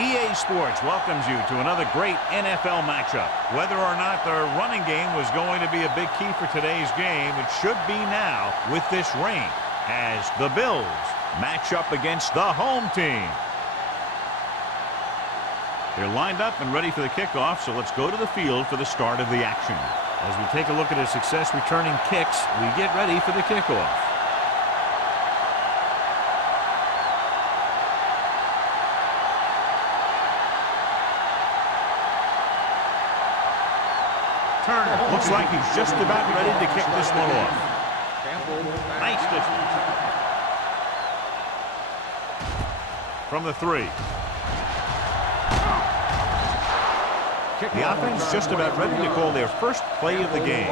EA Sports welcomes you to another great NFL matchup. Whether or not the running game was going to be a big key for today's game, it should be now with this rain, as the Bills match up against the home team. They're lined up and ready for the kickoff, so let's go to the field for the start of the action. As we take a look at his success returning kicks, we get ready for the kickoff. Turner looks like he's just about ready to kick this one off. Nice distance. From the 3. The offense just about ready to call their first play of the game.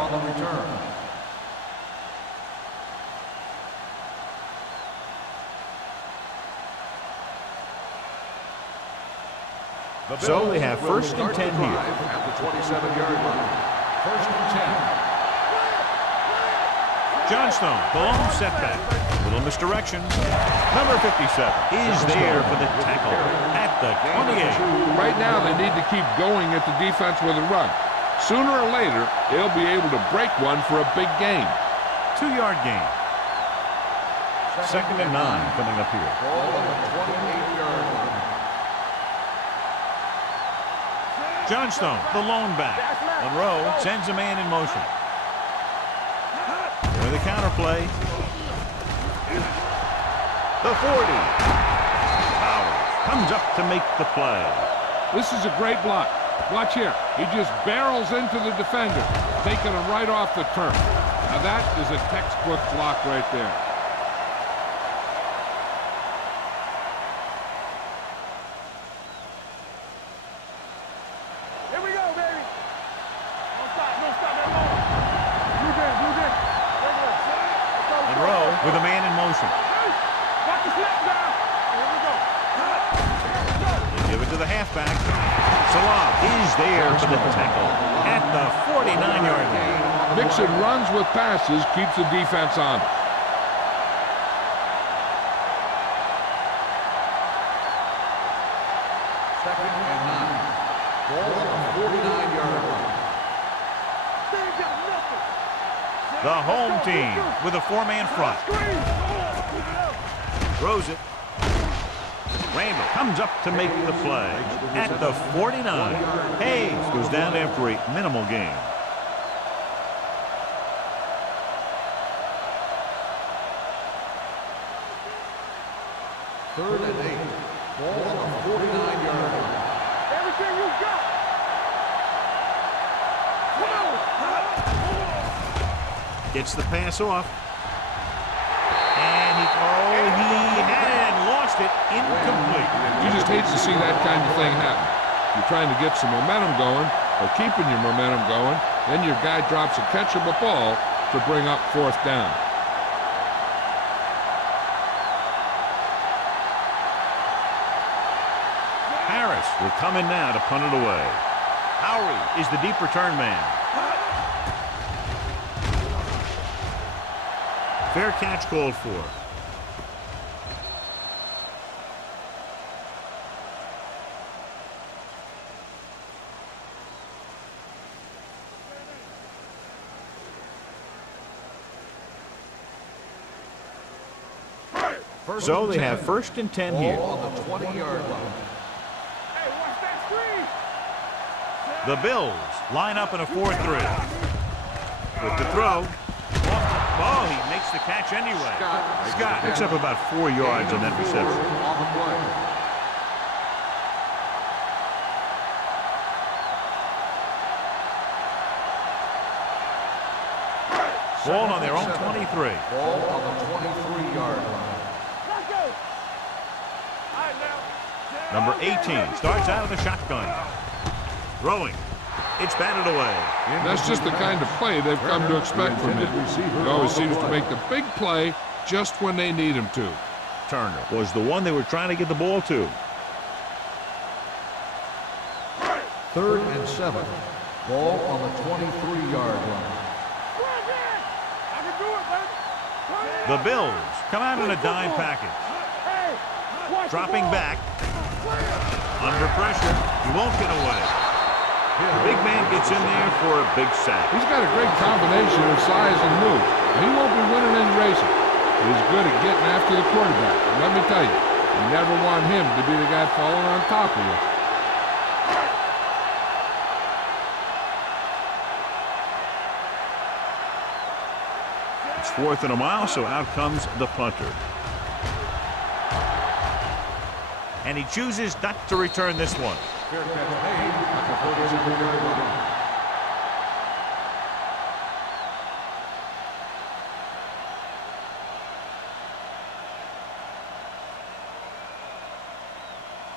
So they have first and 10 here. At the 27-yard line. First and 10. Johnstone, the lone setback. Little misdirection. Number 57 is there for the tackle at the 28. Right now they need to keep going at the defense with a run. Sooner or later, they'll be able to break one for a big gain. 2-yard gain. Second and 9 coming up here. Ball on the 28-yard line. Johnstone, the lone back. Monroe sends a man in motion. With a counter play. The 40. Bowers comes up to make the play. This is a great block. Watch here. He just barrels into the defender, taking him right off the turf. Now that is a textbook block right there. Here we go, baby. Don't stop, that ball. Blue game. Monroe with a man in motion. Watch the snap down. Here we go. They give it to the halfback. Salah is there for the tackle at the 49-yard line. Mixing runs with passes keeps the defense on. Second and 9. Ball on the 49-yard line. The home team with a 4-man front. Throws it. Randall comes up to make the play at the 49. Hayes goes down after a minimal gain. Third and 8. Ball on the 49-yard line. Everything you got. Gets the pass off. And he had it and lost it. Incomplete. You just hate to see that kind of thing happen. You're trying to get some momentum going, or keeping your momentum going, then your guy drops a catchable ball to bring up 4th down. Harris will come in now to punt it away. Howry is the deep return man. Fair catch called for. So they have first and 10 here. Ball on the 20-yard line. Hey, watch that screen. The Bills line up in a 4-3. With the throw. Oh, he makes the catch anyway. Scott picks up about 4 yards on that reception. On the play. Ball on their own 23. Ball on the 23-yard line. Let's go. All right, now. Number 18 starts out of the shotgun. Throwing. It's batted away. That's just the kind of play they've come to expect from him. He always seems to make the big play just when they need him to. Turner was the one they were trying to get the ball to. Third and 7. Ball on the 23-yard line. I can do it, baby. The Bills come out in a dime package. Hey, watch the Dropping ball. back. Under pressure. He won't get away. The big man gets in there for a big sack. He's got a great combination of size and move. He won't be winning any races. He's good at getting after the quarterback. And let me tell you, you never want him to be the guy falling on top of you. It's 4th and a mile, so out comes the punter. And he chooses not to return this one. Fair catch made at the 47-yard line.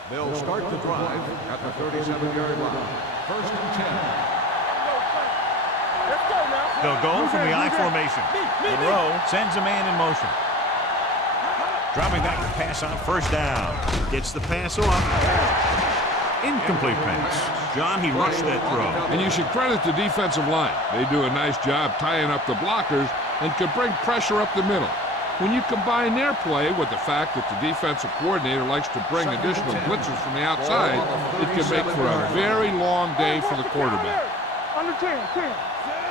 They'll start the drive at the 37-yard line. 1st and 10. Let's go now. They'll go from the I formation. Monroe sends a man in motion. Dropping back to pass on 1st down. Gets the pass off. Incomplete pass. John, he rushed that throw. And you should credit the defensive line. They do a nice job tying up the blockers and can bring pressure up the middle. When you combine their play with the fact that the defensive coordinator likes to bring additional blitzers from the outside, it can make for a very long day for the quarterback. Under 10.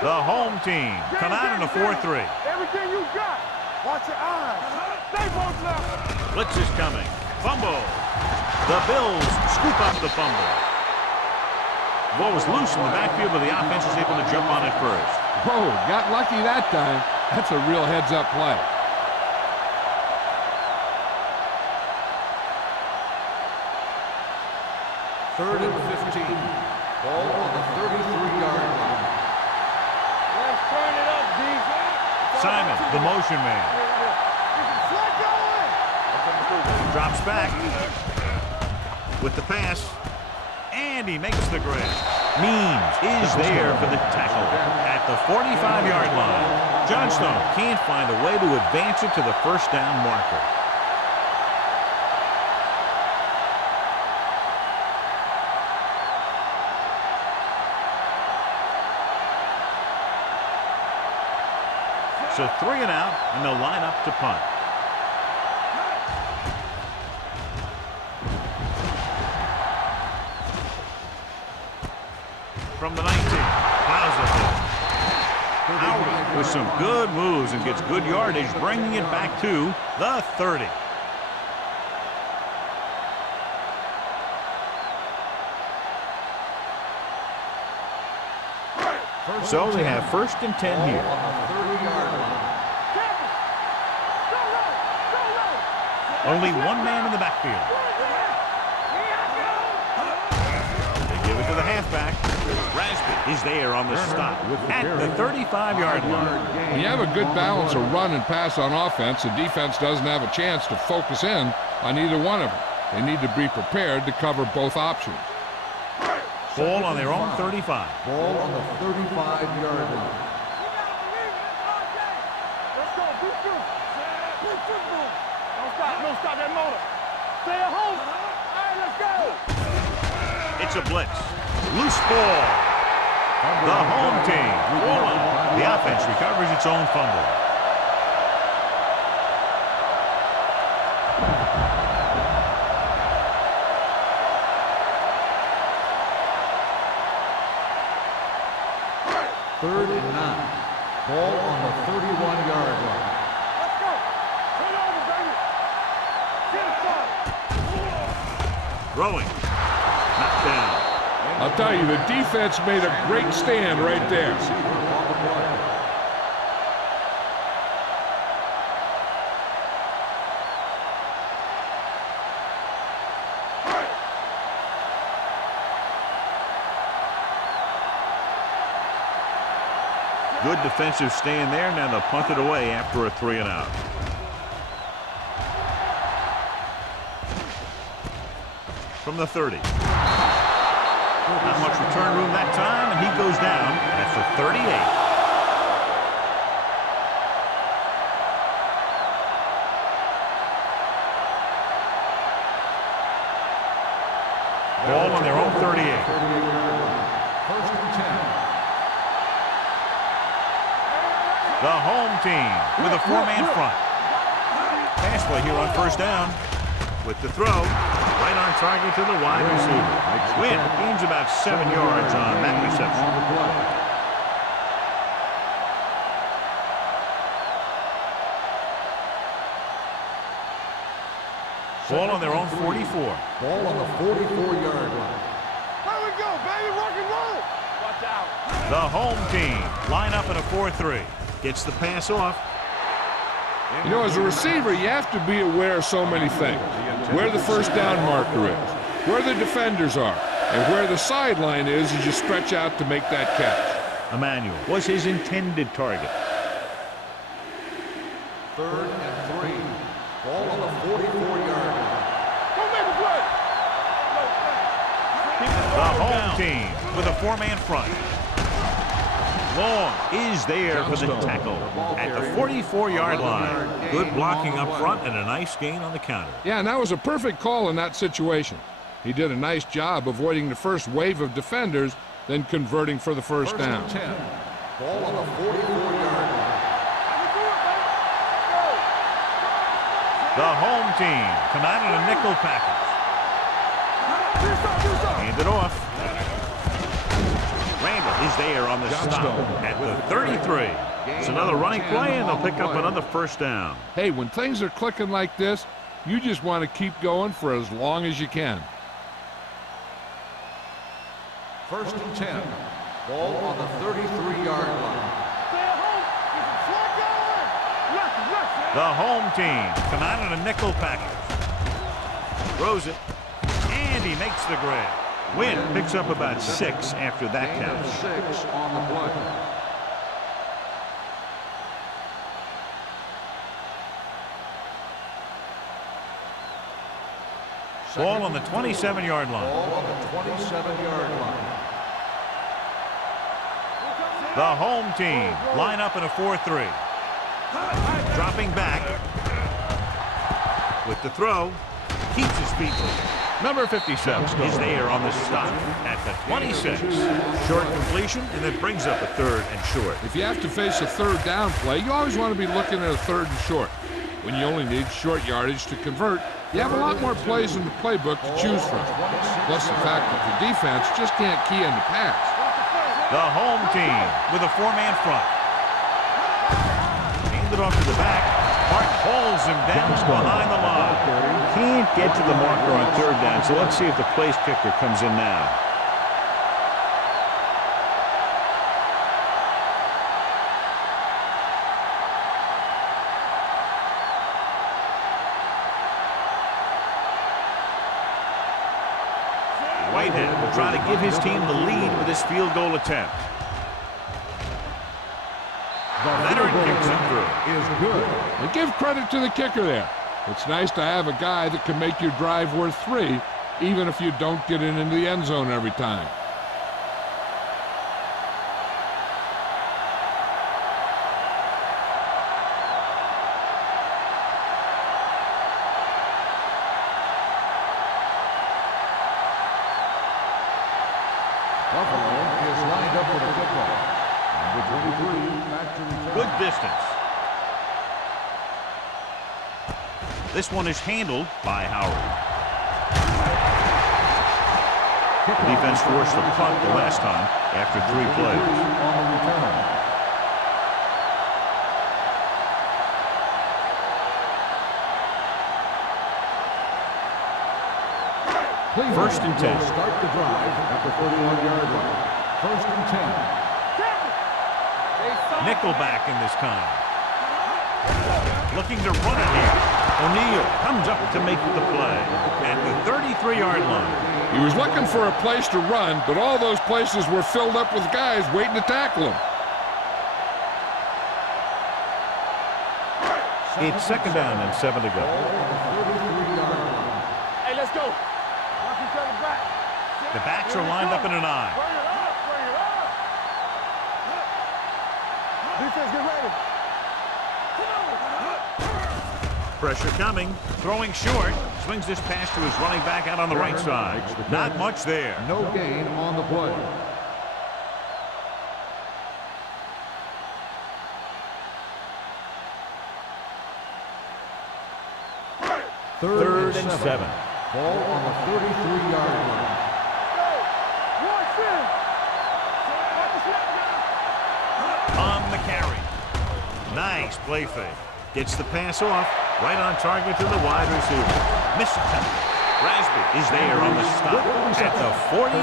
The home team come out in a 4-3. Everything you got. Watch your eyes. Stay both left. Blitz is coming. Fumble. The Bills scoop up the fumble. Ball was loose in the backfield, but the offense was able to jump on it first. Whoa, got lucky that time. That's a real heads-up play. Third and 15. Ball on the 33-yard line. Let's turn it up, defense. Simon, the motion man. Drops back with the pass, and he makes the grab. Means is there for the tackle at the 45-yard line. Johnstone can't find a way to advance it to the 1st down marker. So 3 and out, and they'll line up to punt. From the 19, plows it. Howard with some good moves and gets good yardage, bringing it back to the 30. So they have 1st and 10 here. Only one man in the backfield. They give it to the halfback. Rasby is there on the stop at the 35-yard line. When you have a good balance of run and pass on offense, the defense doesn't have a chance to focus in on either one of them. They need to be prepared to cover both options. Ball on their own 35. Ball on the 35-yard line. Let's go. Be true. Don't stop that motor. Stay at home. All right, let's go. It's a blitz. Loose ball. The home team. The offense recovers its own fumble. Third and 9. Ball on the 31-yard line. Let's go. Turn over, baby. Get it started. Throwing. Knocked down. I'll tell you, the defense made a great stand right there. Good defensive stand there. Now they'll punt it away after a 3 and out. From the 30. Not much return room that time, and he goes down at the 38. Ball on their own 38. 1st and 10. The home team with a 4-man front. Pass play here on 1st down with the throw. Right on target to the wide receiver. Win gains about 7 yards on that reception. On the play. Ball on their own 44. Ball on the 44-yard line. Here we go, baby. Rock and roll. Watch out. The home team line up in a 4-3. Gets the pass off. You know, as a receiver, you have to be aware of so many things. Where the first down marker is, where the defenders are, and where the sideline is as you stretch out to make that catch. Emmanuel was his intended target. 3rd and 3. Ball on the 44-yard line. Don't make a play. The home team with a 4-man front. Long is there for the tackle at the 44-yard line. Good blocking up front and a nice gain on the counter. Yeah, and that was a perfect call in that situation. He did a nice job avoiding the first wave of defenders, then converting for the first down. 10. Ball on the 44-yard line. The home team come out in a nickel package. Hand it off. Randall is there on the stop at the 33. It's another running play, and they'll pick up another first down. Hey, when things are clicking like this, you just want to keep going for as long as you can. 1st and 10. Ball on the 33-yard line. The home team come out in a nickel package. Throws it, and he makes the grab. Win picks up about 6 after that catch. 6 on the play. Ball on the 27-yard line. Ball on the 27-yard line. The home team line up in a 4-3. Dropping back with the throw. Keeps his feet moving. Number 57 is there on the stop at the 26. Short completion, and that brings up a 3rd and short. If you have to face a 3rd down play, you always want to be looking at a 3rd and short. When you only need short yardage to convert, you have a lot more plays in the playbook to choose from. Plus the fact that the defense just can't key in the pass. The home team with a 4-man front. Hand it off to the back. Hart hauls him down behind the line. Can't get to the marker on 3rd down, so let's see if the place kicker comes in now. Whitehead will try to give his team the lead with his field goal attempt. Leonard kicks it through. Is good. And give credit to the kicker there. It's nice to have a guy that can make your drive worth 3, even if you don't get it into the end zone every time. Buffalo is lined up with a kickoff. Number 23, back to return. Good distance. This one is handled by Howard. The defense forced a punt the last time after 3 plays. On the return. Cleveland 1st and 10. will start the drive at the 41-yard line. 1st and 10. Nickelback in this time. Looking to run it here. O'Neal comes up to make the play at the 33-yard line. He was looking for a place to run, but all those places were filled up with guys waiting to tackle him. It's 2nd down and 7 to go. Hey, let's go. Watch each other back. The backs are lined up in an I. Bring it up, bring it up. Defense, get ready. Pressure coming. Throwing short. Swings this pass to his running back out on the right side. Not much there. No gain on the play. Third and 7. Ball on the 33-yard line. On the carry. Nice play fake. Gets the pass off. Right on target to the wide receiver. Missed it. Rasby is there on the stop at the 41.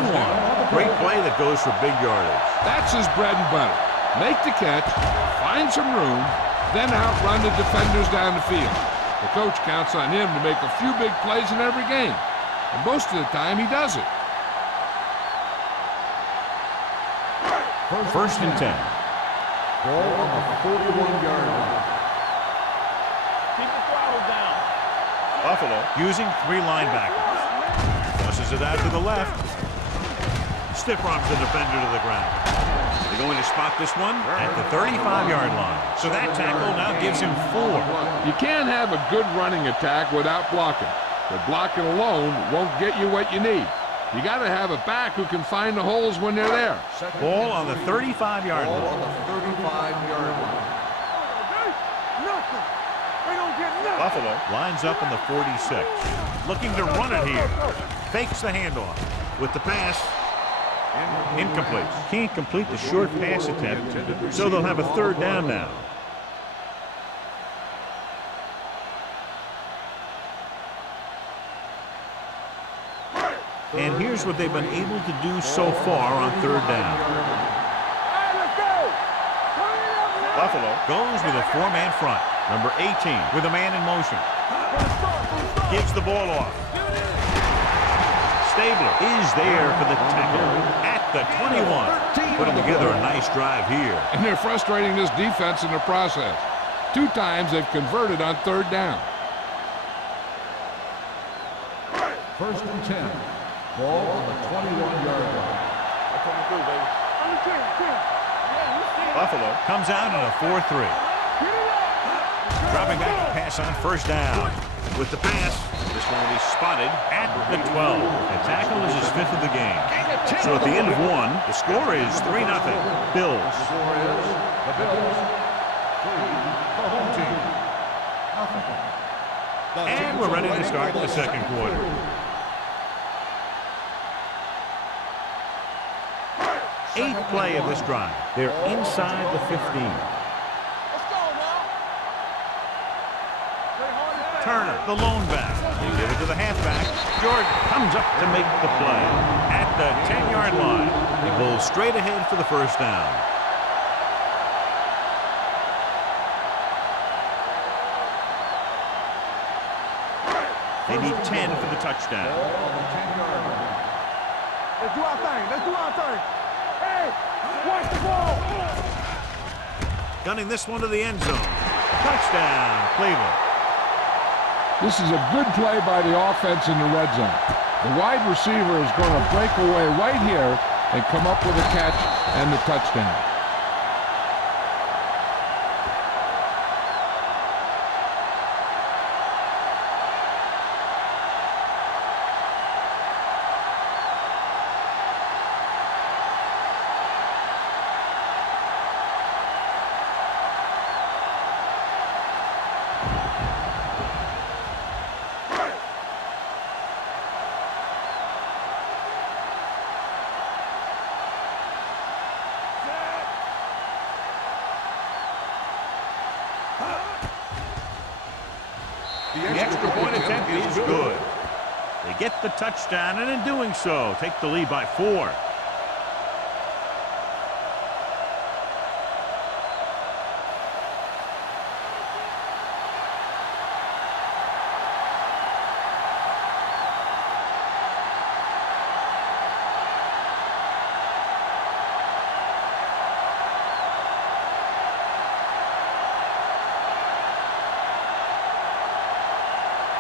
Great play that goes for big yardage. That's his bread and butter. Make the catch, find some room, then outrun the defenders down the field. The coach counts on him to make a few big plays in every game. And most of the time, he does it. First and 10. Ball on the 41-yard line. Keep the throttle down. Buffalo using 3 linebackers. Tosses it out to the left. Stiff arms the defender to the ground. They're going to spot this one at the 35-yard line. So that tackle now gives him 4. You can't have a good running attack without blocking. But blocking alone won't get you what you need. You got to have a back who can find the holes when they're there. Ball on the 35-yard Ball line. on the 35-yard line. Nothing. They don't get nothing. Buffalo lines up in the 46. Looking to run it here. Fakes the handoff. With the pass. Incomplete. Can't complete the short pass attempt, so they'll have a 3rd down now. And here's what they've been able to do so far on 3rd down. Hey, let's go. Turn it up now. Buffalo goes with a 4-man front. Number 18 with a man in motion. Gives the ball off. Stabler is there for the tackle at the 21. Putting together a nice drive here. And they're frustrating this defense in the process. 2 times they've converted on 3rd down. First and 10. Ball on the 21-yard line. I'm coming through, baby. I'm the king. Yeah, you see it. Buffalo comes out in a 4-3. Dropping back to pass on 1st down. With the pass, this one will be spotted at the 12. The tackle is his 5th of the game. So at the end of 1, the score is 3-0. Bills. The score is the Bills 3, the home team, nothing. And we're ready to start the 2nd quarter. 8th play of this drive. They're inside the 15. Let's go now. Turner, the lone back. They give it to the halfback. Jordan comes up to make the play. At the 10-yard line, he pulls straight ahead for the 1st down. They need 10 for the touchdown. Ball on the 10-yard line. Let's do our thing. Let's do our thing. Hey, watch the ball. Gunning this one to the end zone. Touchdown, Cleveland. This is a good play by the offense in the red zone. The wide receiver is going to break away right here and come up with a catch and the touchdown. The extra point attempt is good. They get the touchdown, and in doing so, take the lead by 4.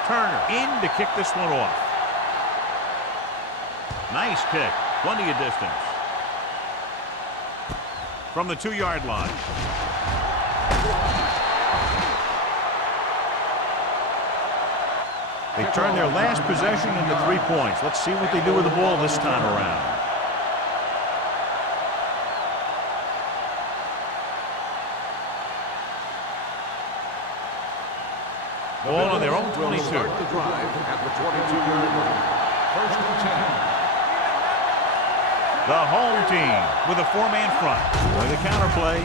Turner in to kick this one off. Nice kick. Plenty of distance. From the 2-yard line. They turn their last possession into 3 points. Let's see what they do with the ball this time around. Ball on their own will 22. start the drive at the 22-yard line. First and 10. The home team with a four-man front. For the counterplay.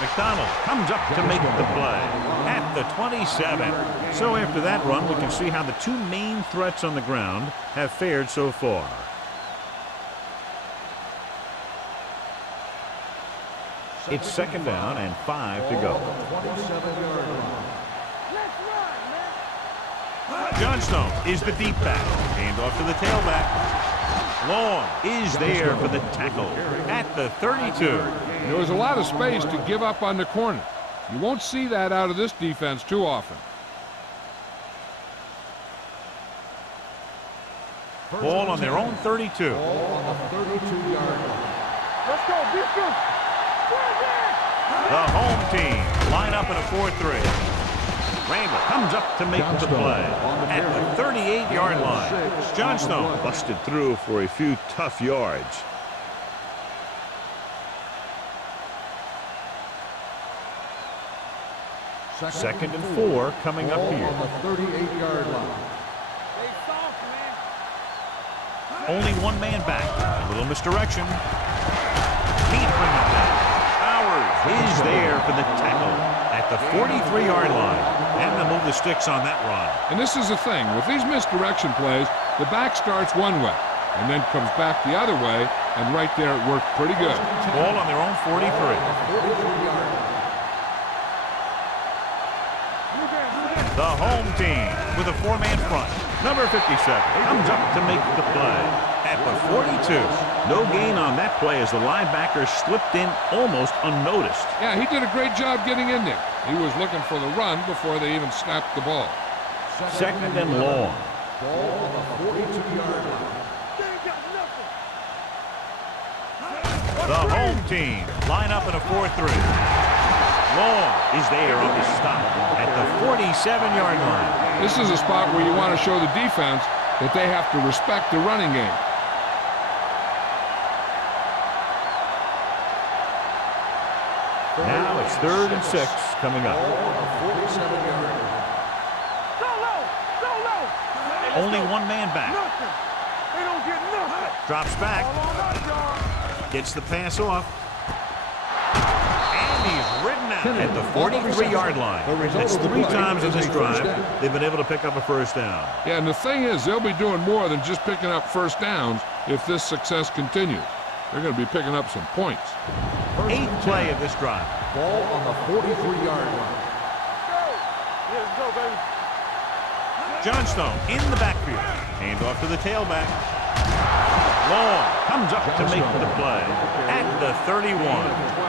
McDonald comes up to make the play at the 27. So after that run, we can see how the two main threats on the ground have fared so far. It's second down and 5 to go. 27-yard line. Johnstone is the deep back. Hand off to the tailback. Long is there for the tackle at the 32. There was a lot of space to give up on the corner. You won't see that out of this defense too often. Ball on their own 32. Ball on the 32-yard line. Let's go, defense. The home team line up in a 4-3. Randall comes up to make the play at the 38-yard line. Johnstone busted through for a few tough yards. Second and 4 coming up Ball here. on the 38-yard line. Stay soft, man. Only one man back. A little misdirection. Can't bring it back. Bowers is there for the tackle at the 43-yard line. And they'll move the sticks on that run. And this is the thing. With these misdirection plays, the back starts one way and then comes back the other way, and right there it worked pretty good. Ball on their own 43. 43-yard line. The home team with a four-man front. Number 57 comes up to make the play at the 42. No gain on that play as the linebacker slipped in almost unnoticed. Yeah, he did a great job getting in there. He was looking for the run before they even snapped the ball. Second and long. Ball on the 42-yard line. They ain't got nothing. The home team line up in a 4-3. Long is there on the stop at the 47-yard line. This is a spot where you want to show the defense that they have to respect the running game. Now it's third and 6 coming up. Ball on the 47-yard line. Go low. Go low. Only one man back. Nothing. They don't get nothing. Drops back. All on us, y'all. Gets the pass off. And he's ridden out at the 43-yard line. That's 3 times in this drive they've been able to pick up a first down. Yeah, and the thing is, they'll be doing more than just picking up first downs if this success continues. They're going to be picking up some points. 8th play of this drive. Ball on the 43-yard line. Let's go, baby. Johnstone in the backfield. Hand off to the tailback. Long comes up to make the play at the 31.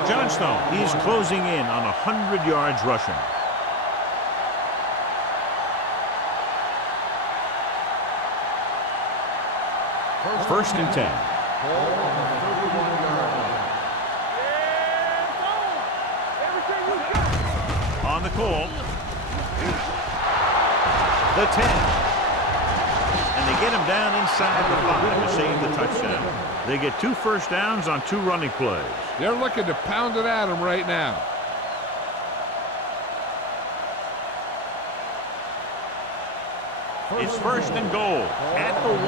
Johnstone is closing in on 100 yards rushing. First and 10. Ball on the 31-yard line. Yeah, on. Everything you got. On the call. The 10. And they get him down inside the 5 to save the touchdown. They get 2 first downs on 2 running plays. They're looking to pound it at him right now. It's first and goal at the 1.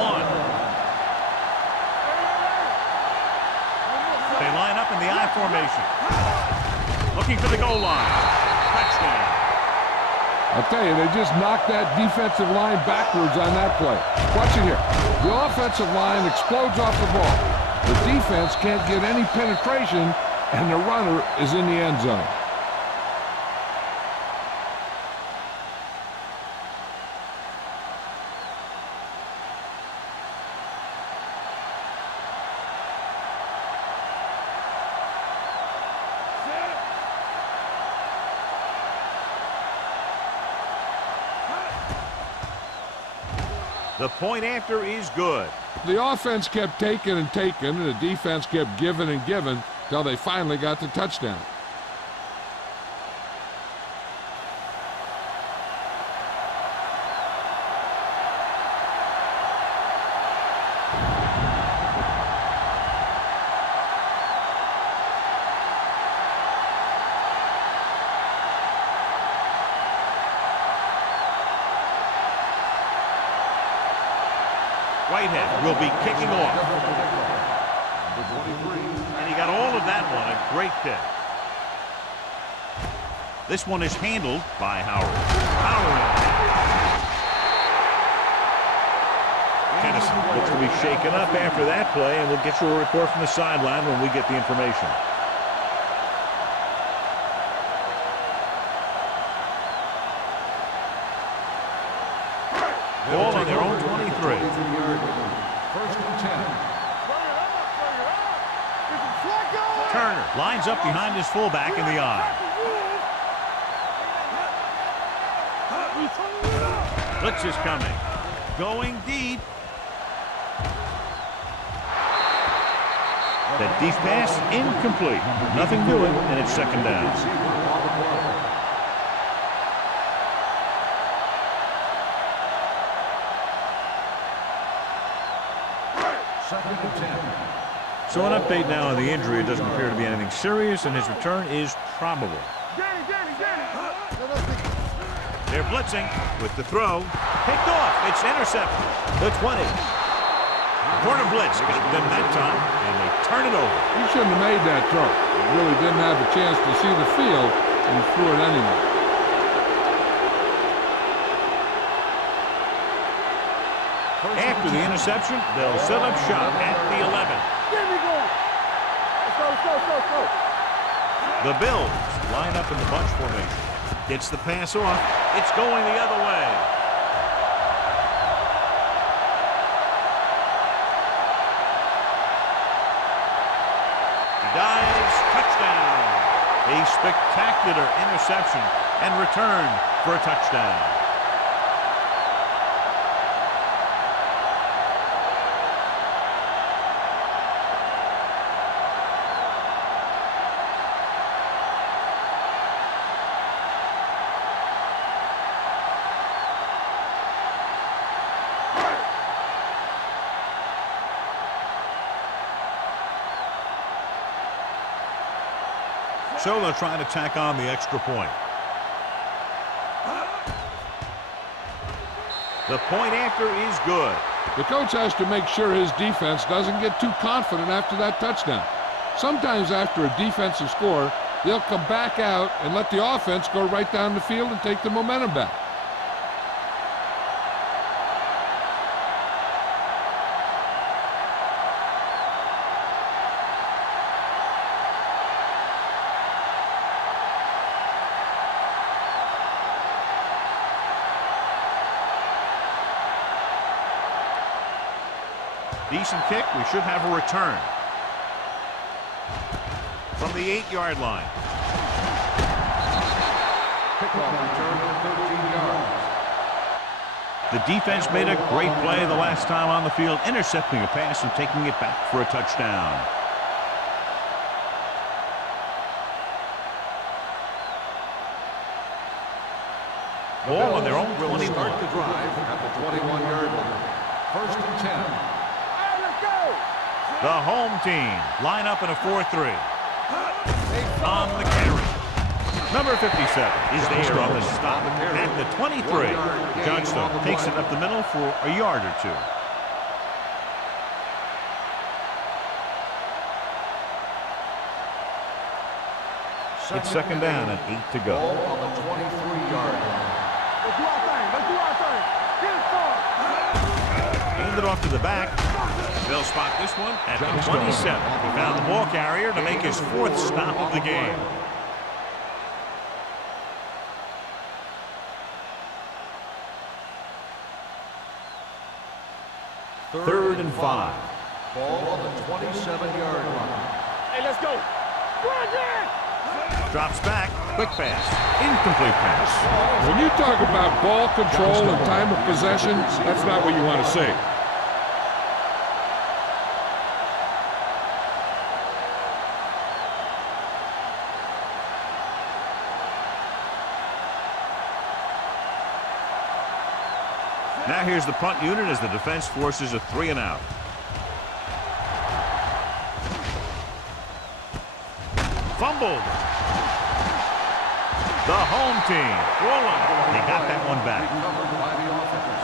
They line up in the I formation. Looking for the goal line. Touchdown. I'll tell you, they just knocked that defensive line backwards on that play. Watch it here. The offensive line explodes off the ball. The defense can't get any penetration, and the runner is in the end zone. The point after is good. The offense kept taking and taking, and the defense kept giving and giving till they finally got the touchdown. Whitehead will be kicking off. Number 23. And he got all of that one. A great kick. This one is handled by Howard. Kennison looks to be shaken up after that play, and we'll get you a report from the sideline when we get the information. Ball on their own 23. First and 10. Turner lines up behind his fullback in the eye. Blitz is coming. Going deep. That deep pass incomplete. Nothing doing, and it's second down. Second and 10. So an update now on the injury. It doesn't appear to be anything serious, and his return is probable. They're blitzing with the throw. Picked off. It's intercepted. The 20. Corner blitz got them that time, and they turn it over. He shouldn't have made that throw. He really didn't have a chance to see the field, and he threw it anyway. After the interception, they'll set up shop at the 11. The Bills line up in the bunch formation. Gets the pass off. It's going the other way. He dives. Touchdown. A spectacular interception and return for a touchdown. So they'll try to tack on the extra point. The point after is good. The coach has to make sure his defense doesn't get too confident after that touchdown. Sometimes after a defensive score, they'll come back out and let the offense go right down the field and take the momentum back. Decent kick. We should have a return. From the 8-yard line. Kickoff return for 13 yards. The defense made a great play the last time on the field, intercepting a pass and taking it back for a touchdown. Ball on their own 21. Start the drive at the 21-yard line. First and 10. The home team line up in a 4-3. On the carry. Number 57 is there on the stop at the 23. Johnstone takes it up the middle for a yard or two. It's second down and 8 to go. Ball on the 23-yard line. Hand it off to the back. They'll spot this one at the 27. He found the ball carrier to make his 4th stop of the game. Third and 5. Ball on the 27-yard line. Hey, let's go. Drops back. Quick pass. Incomplete pass. When you talk about ball control and time of possession, that's not what you want to see. Now here's the punt unit as the defense forces a 3-and-out. Fumbled. The home team rolling. They got that one back. Recovered by the offense.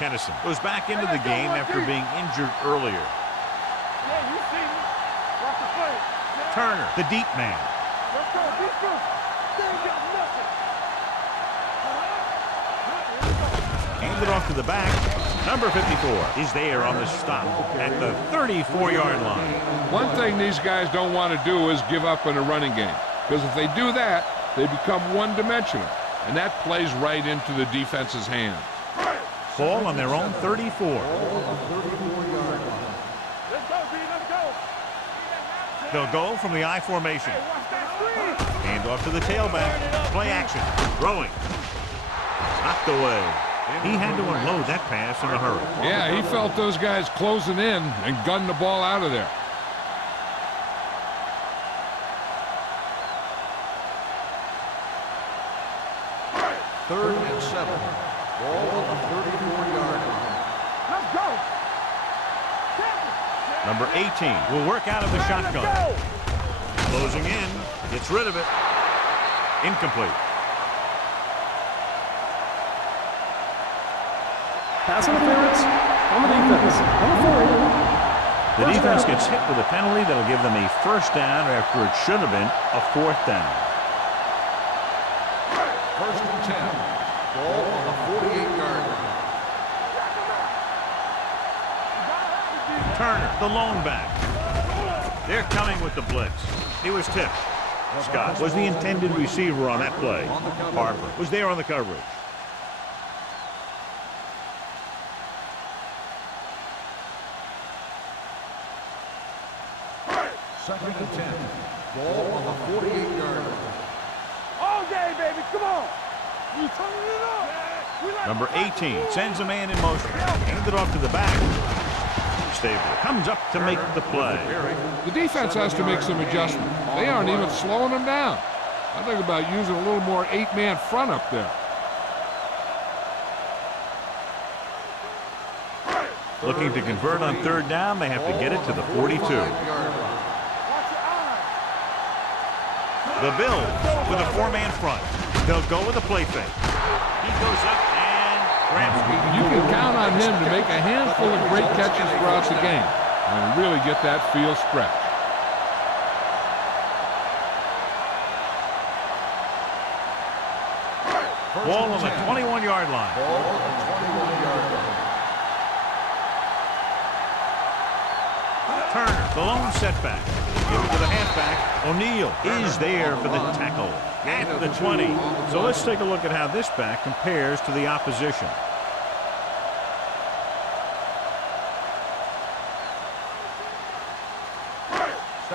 Tennyson goes back into the game after being injured earlier. Yeah, you see me. Watch the play. Turner, the deep man. Let's go. Defense. They ain't got nothing. Hands it off to the back. Number 54 is there on the stop at the 34-yard line. One thing these guys don't want to do is give up in a running game, because if they do that, they become one-dimensional, and that plays right into the defense's hands. Ball on their own 34. Let's go, B. Let's go. They'll go from the I formation. Hey, watch that screen. Hand off to the tailback. Play action. Throwing. Knocked away. He had to unload that pass in a hurry. Yeah, he felt those guys closing in and gunned the ball out of there. Third and 7. Ball on the 34-yard line. Let's go. Number 18 will work out of the shotgun. Closing in. Gets rid of it. Incomplete. Pass interference on the defense. Number 4. The defense gets hit with a penalty that'll give them a first down after it should have been a fourth down. First and 10. Ball on the 48-yard line. Turner, the lone back. They're coming with the blitz. He was tipped. Scott was the intended receiver on that play. Harper was there on the coverage. Second and 10. Ball on the 48-yard line. All day, baby. Come on. You turning it up. We like Number 18 sends a man in motion. Hands it off to the back. Stabler comes up to make the play. The defense has to make some adjustments. They aren't even slowing them down. I think about using a little more 8-man front up there. Looking to convert on third down, they have to get it to the 42. The Bills with a 4-man front. They'll go with a play fake. He goes up and grabs it. You can count on him to make a handful of great catches throughout the game and really get that field stretch. Ball on the 21-yard line. Ball on the 21-yard line. Turner, the lone setback. Give it to the halfback. O'Neal is there for the tackle at the 20. So let's take a look at how this back compares to the opposition.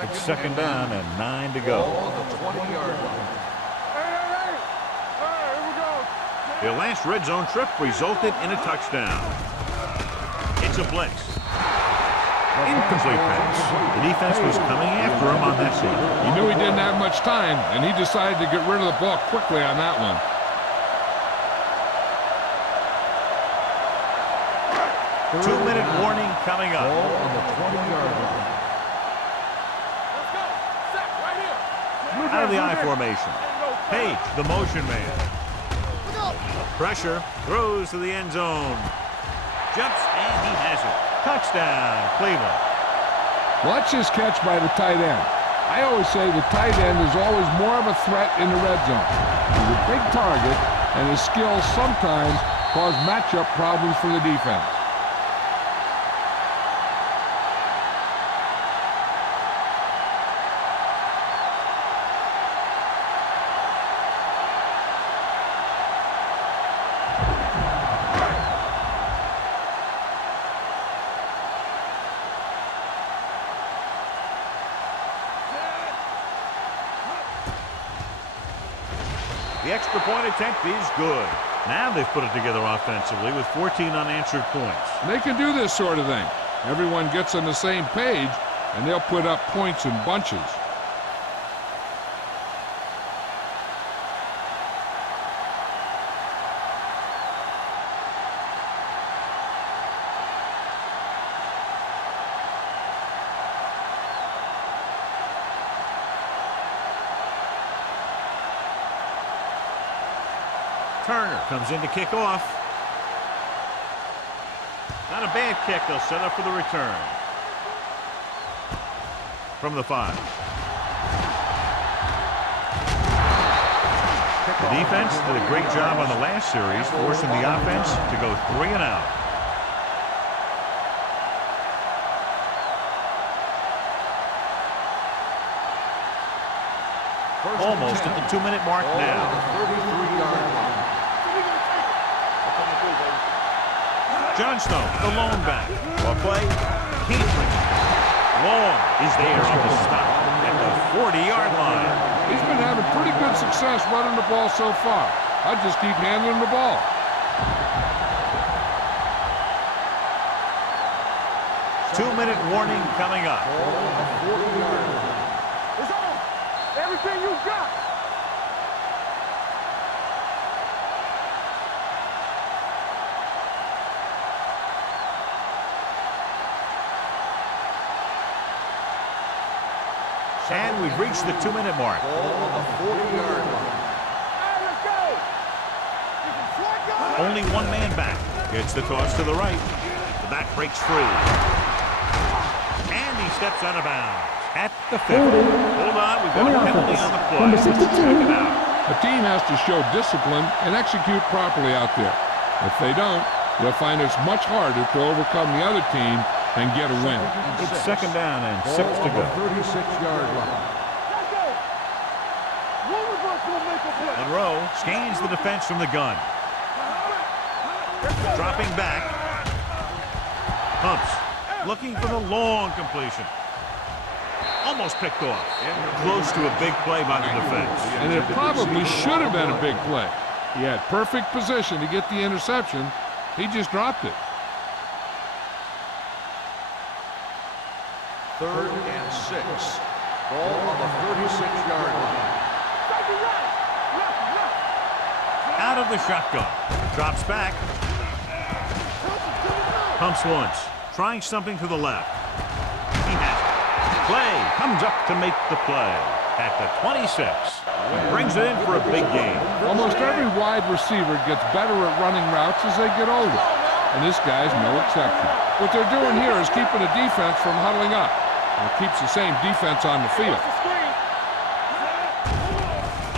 It's second down and 9 to Ball go. on the 20-yard line. Hey, here we go. Their last red zone trip resulted in a touchdown. It's a blitz. Incomplete pass. The defense was coming after him on that play. He knew he didn't have much time, and he decided to get rid of the ball quickly on that one. Two-minute warning coming up. Ball on the 20-yard line. Let's go. Set right here. Out of the I formation. Page, the motion man. Pressure, throws to the end zone. Jumps, and he has it. Touchdown, Cleveland. Watch this catch by the tight end. I always say the tight end is always more of a threat in the red zone. He's a big target, and his skills sometimes cause matchup problems for the defense. The extra point attempt is good. Now they've put it together offensively with 14 unanswered points. They can do this sort of thing. Everyone gets on the same page, and they'll put up points in bunches. Turner comes in to kick off. Not a bad kick. They'll set up for the return. From the 5. The defense did a great job on the last series, forcing the offense to go 3 and out. Almost at the 2-minute mark now. 33-yard line. John Snow, the lone back. Well played. Keith Long is there on the stop at the 40-yard line. He's been having pretty good success running the ball so far. I'd just keep handling the ball. Two-minute warning coming up. It's on. Everything you got. And we've reached the 2-minute mark. Ball on the 40-yard line. Hey, let's go. Only one man back. Gets the toss to the right. The back breaks free. And he steps out of bounds at the 50. Hold on, we've got a penalty on the play. Number 62. Check it out. A team has to show discipline and execute properly out there. If they don't, they'll find it's much harder to overcome the other team and get a win. It's 2nd down and 6 Ball to on go. the 36-yard line. Let's go. One of us will make a play. Monroe scans the defense from the gun. Dropping back. Pumps. Looking for the long completion. Almost picked off. Close to a big play by the defense. And it probably should have been a big play. He had perfect position to get the interception. He just dropped it. 3rd and 6. Ball on the 36-yard line. Take it right. Left. Out of the shotgun. Drops back. Pumps once. Trying something to the left. He has it. Play comes up to make the play at the 26. Brings it in for a big game. Almost every wide receiver gets better at running routes as they get older. And this guy's no exception. What they're doing here is keeping the defense from huddling up. And it keeps the same defense on the field.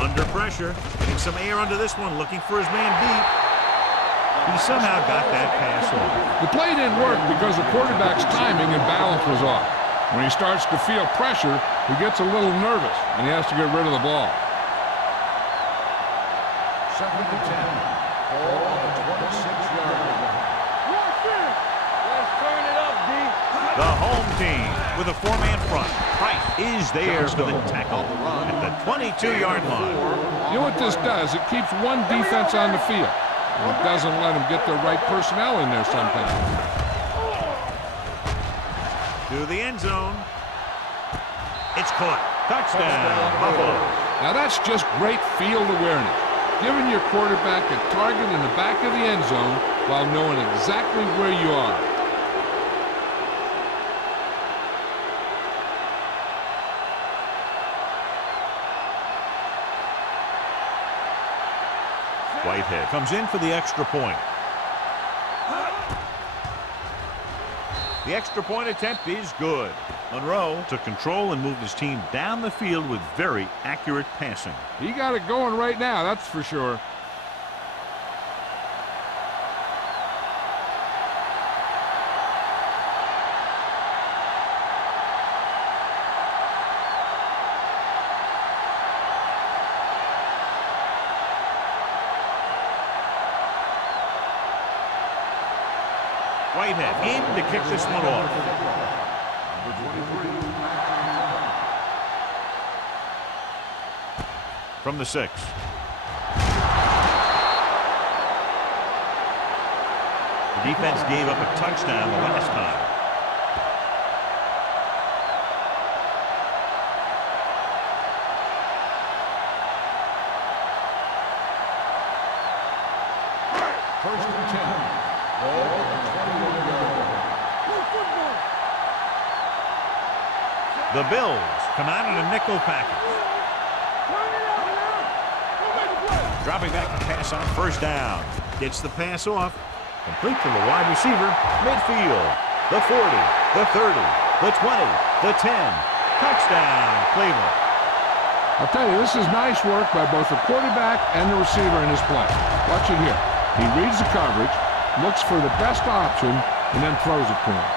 Under pressure. Getting some air under this one. Looking for his man deep. He somehow got that pass off. The play didn't work because the quarterback's timing and balance was off. When he starts to feel pressure, he gets a little nervous, and he has to get rid of the ball. 2nd and 10. Ball on the 26-yard line. Let's turn it up, D. The home team with a 4-man front. Price is there for the tackle at the 22-yard line. You know what this does? It keeps one defense on the field. And it doesn't let them get the right personnel in there sometimes. To the end zone. It's caught. Touchdown, Buffalo. Now that's just great field awareness. Giving your quarterback a target in the back of the end zone while knowing exactly where you are. Whitehead comes in for the extra point. The extra point attempt is good. Monroe took control and moved his team down the field with very accurate passing. He got it going right now, that's for sure. Whitehead in to kick this one off. From the 6. The defense gave up a touchdown the last time. First and 10. Ball on the 21-yard line. The Bills come out in a nickel package. Dropping back to pass on 1st down. Gets the pass off. Complete to the wide receiver, midfield. The 40, the 30, the 20, the 10. Touchdown, Cleveland. I'll tell you, this is nice work by both the quarterback and the receiver in his play. Watch it here. He reads the coverage, looks for the best option, and then throws it to him.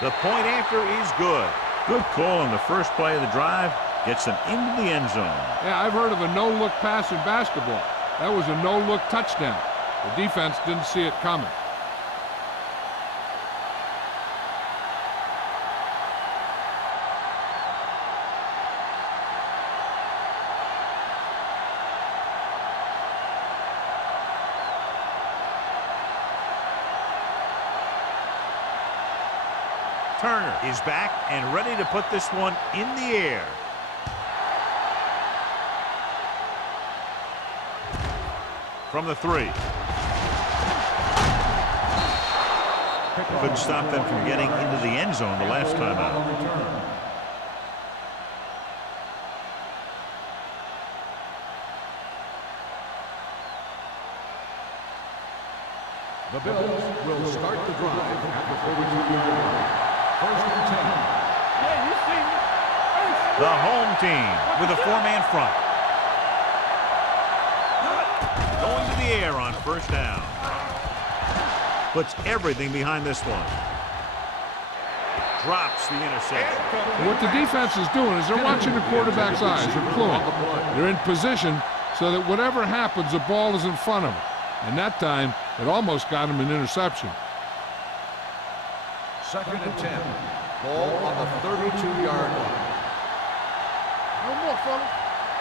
The point after is good. Good call on the first play of the drive. Gets them into the end zone. Yeah, I've heard of a no-look pass in basketball. That was a no-look touchdown. The defense didn't see it coming. Turner is back and ready to put this one in the air. From the 3. Couldn't stop them from getting into the end zone the last time out. The Bills will start the drive at the 42-yard line. First and 10. Yeah, you see me. The home team with a 4-man front. Going to the air on first down. Puts everything behind this one. Drops the interception. What the defense is doing is they're watching the quarterback's eyes. They're cluing. They're in position so that whatever happens, the ball is in front of them. And that time, it almost got him an interception. Second and 10. Ball on the 32-yard line. No more, fella.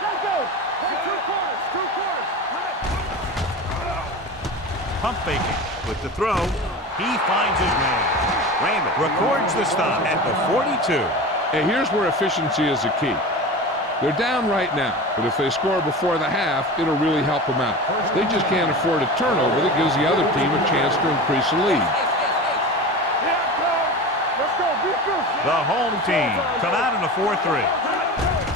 Let's go. Two quarters. Pump faking with the throw. He finds his man. Raymond records the stop at the 42. Hey, here's where efficiency is the key. They're down right now, but if they score before the half, it'll really help them out. They just can't afford a turnover that gives the other team a chance to increase the lead. Let's go. Be good. The home team come out in a 4-3.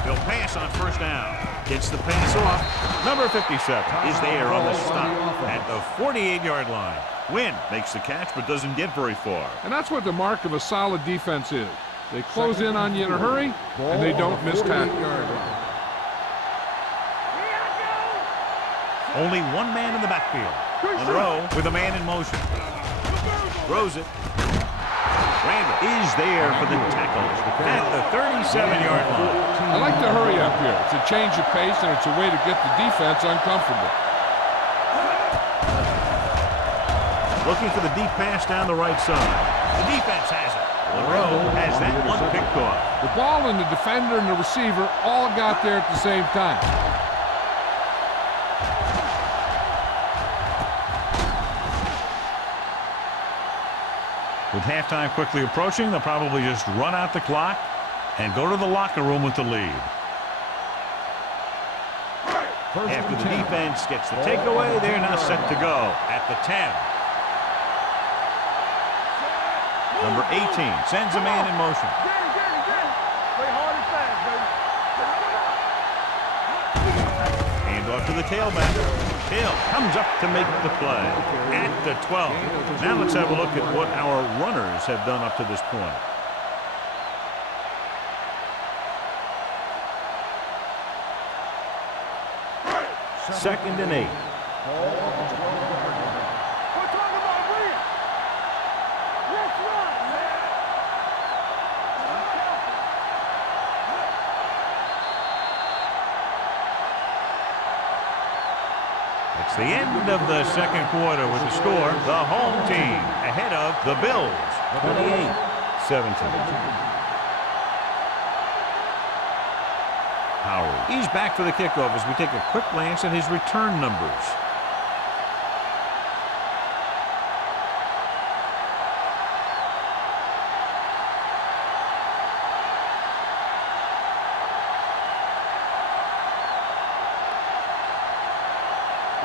He'll pass on first down. Gets the pass off. Number 57 is there on the stop at the 48-yard line. Wynn makes the catch but doesn't get very far. And that's what the mark of a solid defense is. They close in on you in a hurry, and they don't miss tackle. Only one man in the backfield. Monroe with a man in motion. Throws it. Randall is there for the tackle at the 37-yard line. I like the hurry up here. It's a change of pace, and it's a way to get the defense uncomfortable. Looking for the deep pass down the right side. The defense has it. Monroe has that one picked off. The ball and the defender and the receiver all got there at the same time. With halftime quickly approaching, they'll probably just run out the clock and go to the locker room with the lead. After the defense gets the takeaway, they're now set to go at the 10. Number 18 sends a man in motion. Play hard and fast, baby. Hand off to the tailback. Hill comes up to make the play at the 12. Now let's have a look at what our runners have done up to this point. Second and 8. It's the end of the second quarter with the score. The home team ahead of the Bills, 28-17. Howard, he's back for the kickoff as we take a quick glance at his return numbers.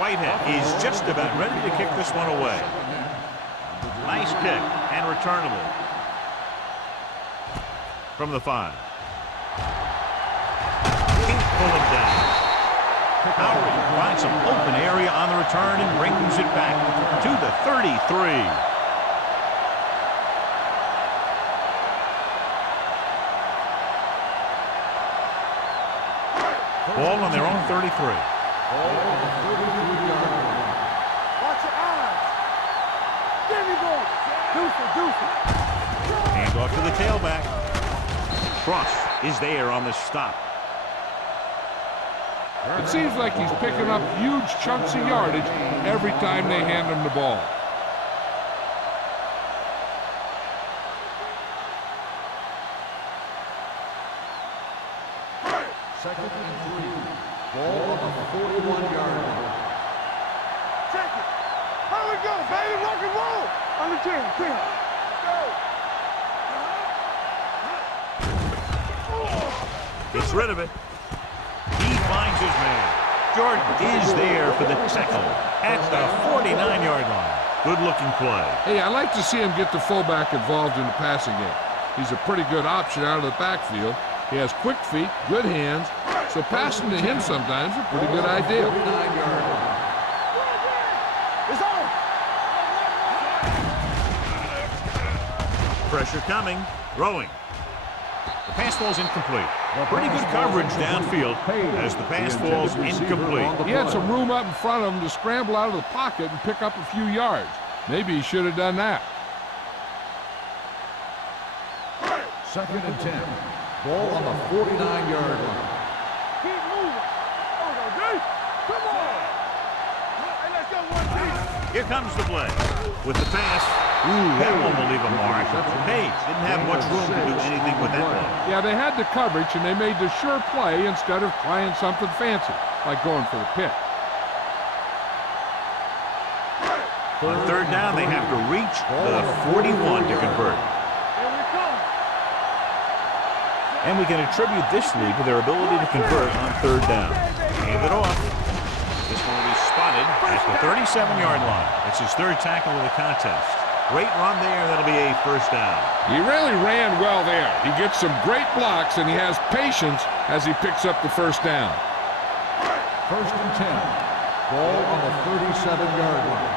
Whitehead is just about ready to kick this one away. Nice kick and returnable. From the 5. Can't pull him down. Howard finds some open area on the return and brings it back to the 33. Ball on their own 33. Ball on the 33-yard line. Watch your eyes. There we go. Deuce it. Hand off to the tailback. Cross is there on the stop. It seems like he's picking up huge chunks of yardage every time they hand him the ball. Second and 3. Ball on the 41-yard line. Check it. Here we go, baby. Rock and roll. On the 10. Go. Gets rid of it. He finds his man. Jordan is there for the tackle at the 49-yard line. Good-looking play. Hey, I like to see him get the fullback involved in the passing game. He's a pretty good option out of the backfield. He has quick feet, good hands, so passing to him sometimes is a pretty good idea. 49-yard line. It's on. Pressure coming. Throwing. The pass falls incomplete. Pretty good coverage downfield as the pass falls incomplete. He had some room up in front of him to scramble out of the pocket and pick up a few yards. Maybe he should have done that. Second and 10. Ball on the 49-yard line. Keep moving. There we go, D. Come on. Hey, let's go, 1-2. Here comes the play. With the pass. Ooh, that one will leave a mark. Page didn't have much room to do anything with that one. Yeah, they had the coverage, and they made the sure play instead of trying something fancy, like going for the pick. On third down, they have to reach the 41 to convert. Here we come. And we can attribute this lead to their ability to convert on third down. Hand it off. This one will be spotted at the 37-yard line. It's his third tackle of the contest. Great run there. That'll be a first down. He really ran well there. He gets some great blocks, and he has patience as he picks up the first down. First and 10. Ball on the 37-yard line.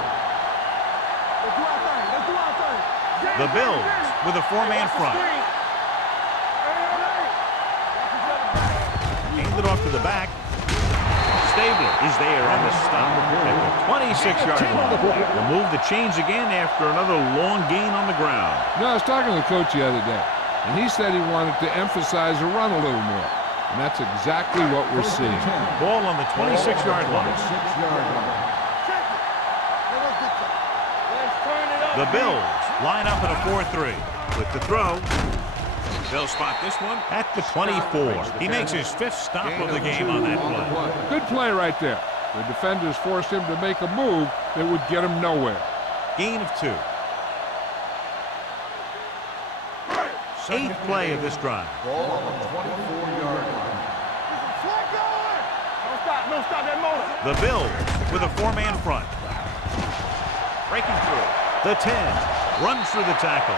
Let's do our thing. Let's do our thing. The Bills with a 4-man front. Hand it off to the back. Stabler is there on the stop at the 26-yard line. They'll move the chains again after another long gain on the ground. No, I was talking to the coach the other day, and he said he wanted to emphasize the run a little more. And that's exactly what we're seeing. Ball on the 26-yard line. 26-yard line. Check it. Let's turn it up. The Bills line up in a 4-3 with the throw. They'll spot this one at the 24. He makes his 5th stop of the game on that play. Good play right there. The defenders forced him to make a move that would get him nowhere. Gain of 2. 8th play of this drive. Ball on the 24-yard line. Flat going. Don't stop that motor. The Bills with a 4-man front. Breaking through. The 10 runs through the tackle.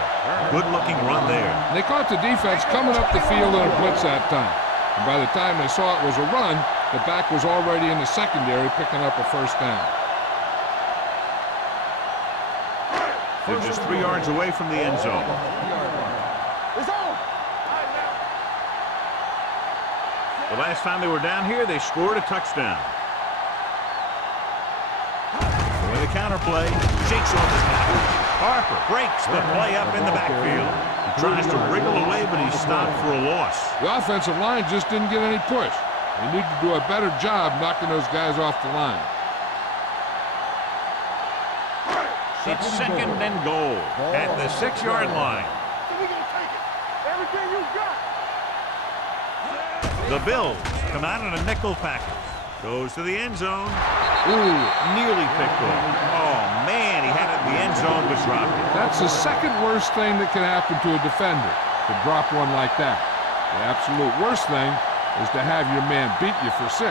Good-looking run there. They caught the defense coming up the field in a blitz that time. And by the time they saw it was a run, the back was already in the secondary picking up a first down. They're just 3 yards away from the end zone. It's on. The last time they were down here, they scored a touchdown. With a counter play, shakes off the tackle. Harper breaks the play up in the backfield. He tries to wriggle away, but he's stopped for a loss. The offensive line just didn't get any push. They need to do a better job knocking those guys off the line. It's second and goal at the 6-yard line. We're going to take it. Everything you got. The Bills come out in a nickel package. Goes to the end zone. Ooh, Nearly picked off. Oh, man, he had it in the end zone, but dropped it. that's the second worst thing that can happen to a defender, to drop one like that. The absolute worst thing is to have your man beat you for 6.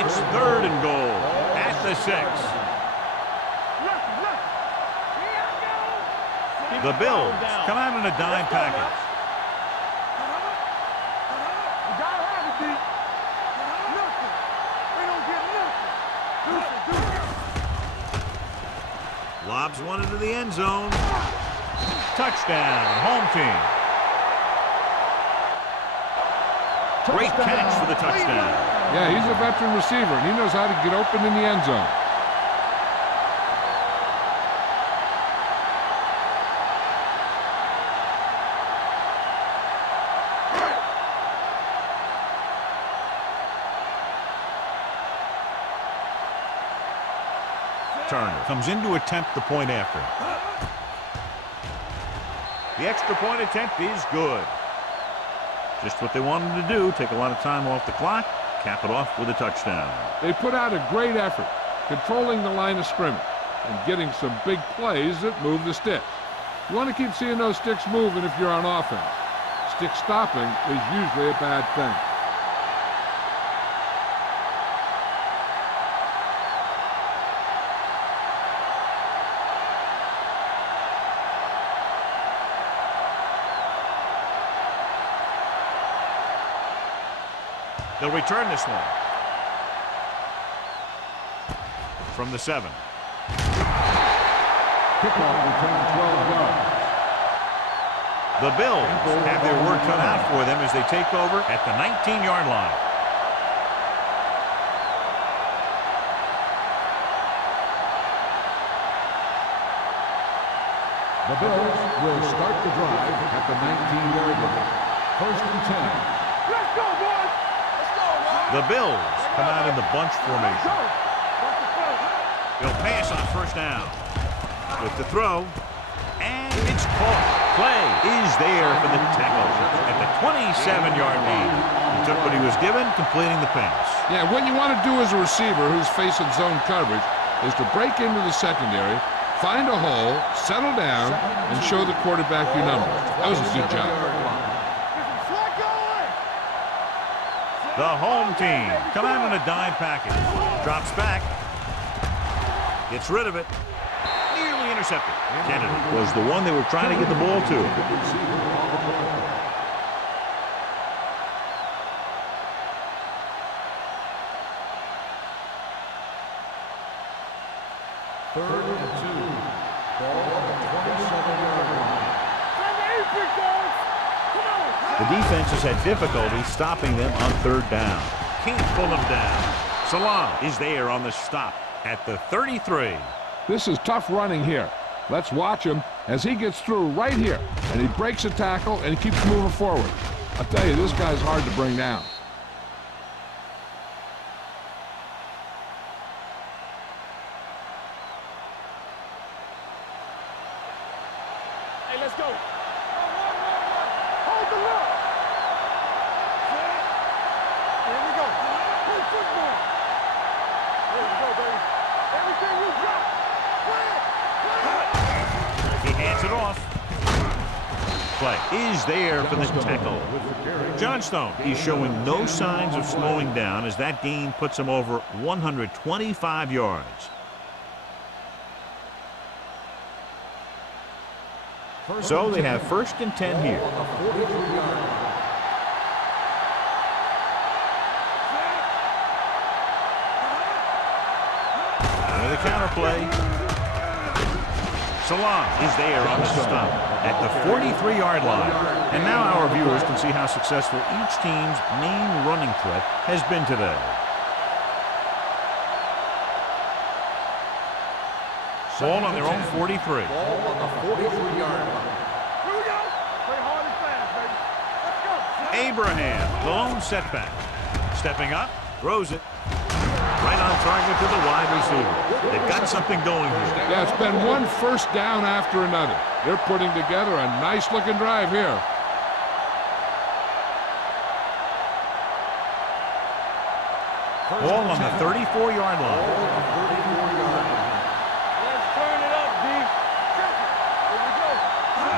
It's third and goal the 6. The Bills come out in a dime package. Lobs one into the end zone. Touchdown, home team. Great catch for the touchdown. Yeah, he's a veteran receiver, and he knows how to get open in the end zone. Turner comes in to attempt the point after. The extra point attempt is good. Just what they wanted to do, take a lot of time off the clock, cap it off with a touchdown. They put out a great effort, controlling the line of scrimmage and getting some big plays that move the sticks. You want to keep seeing those sticks moving if you're on offense. Stick stopping is usually a bad thing. They'll return this one. From the 7. Kickoff return 12 yards. The Bills have their work cut out for them as they take over at the 19-yard line. The Bills will start the drive at the 19-yard line. 1st and 10. Let's go, boys! Let's go, boys! The Bills come out in the bunch formation. They'll pass on 1st down. With the throw, and it's caught. Play is there for the tackle at the 27-yard line. He took what he was given, completing the pass. Yeah, what you want to do as a receiver who's facing zone coverage is to break into the secondary, find a hole, settle down, and show the quarterback your number. That was a good job. The home team come out in a dime package. Drops back. Gets rid of it. Nearly intercepted. Kennedy was the one they were trying to get the ball to. Third and 2. Ball on the 27-yard line. The defense has had difficulty stopping them on 3rd down. Can't pull them down. Salam is there on the stop at the 33. This is tough running here. Let's watch him as he gets through right here, and he breaks a tackle and keeps moving forward. I'll tell you, this guy's hard to bring down. Hey, let's go. Hold the lock. Here we go. Play football. There we go, baby. Everything you got. He hands it off. Play is there for the tackle. Johnstone is showing no signs of slowing down as that gain puts him over 125 yards. So they have 1st and 10 here. With a counter play. Salam is there on the stop at the 43-yard line. And now our viewers can see how successful each team's main running threat has been today. Ball on their own 43. Ball on the 43-yard line. Here we go. Play hard and fast, baby. Let's go. Abraham, the lone setback. Stepping up, throws it. Right on target to the wide receiver. They've got something going here. Yeah, it's been one 1st down after another. They're putting together a nice-looking drive here. Ball on the 34-yard line. Let's turn it up, D. Here we go.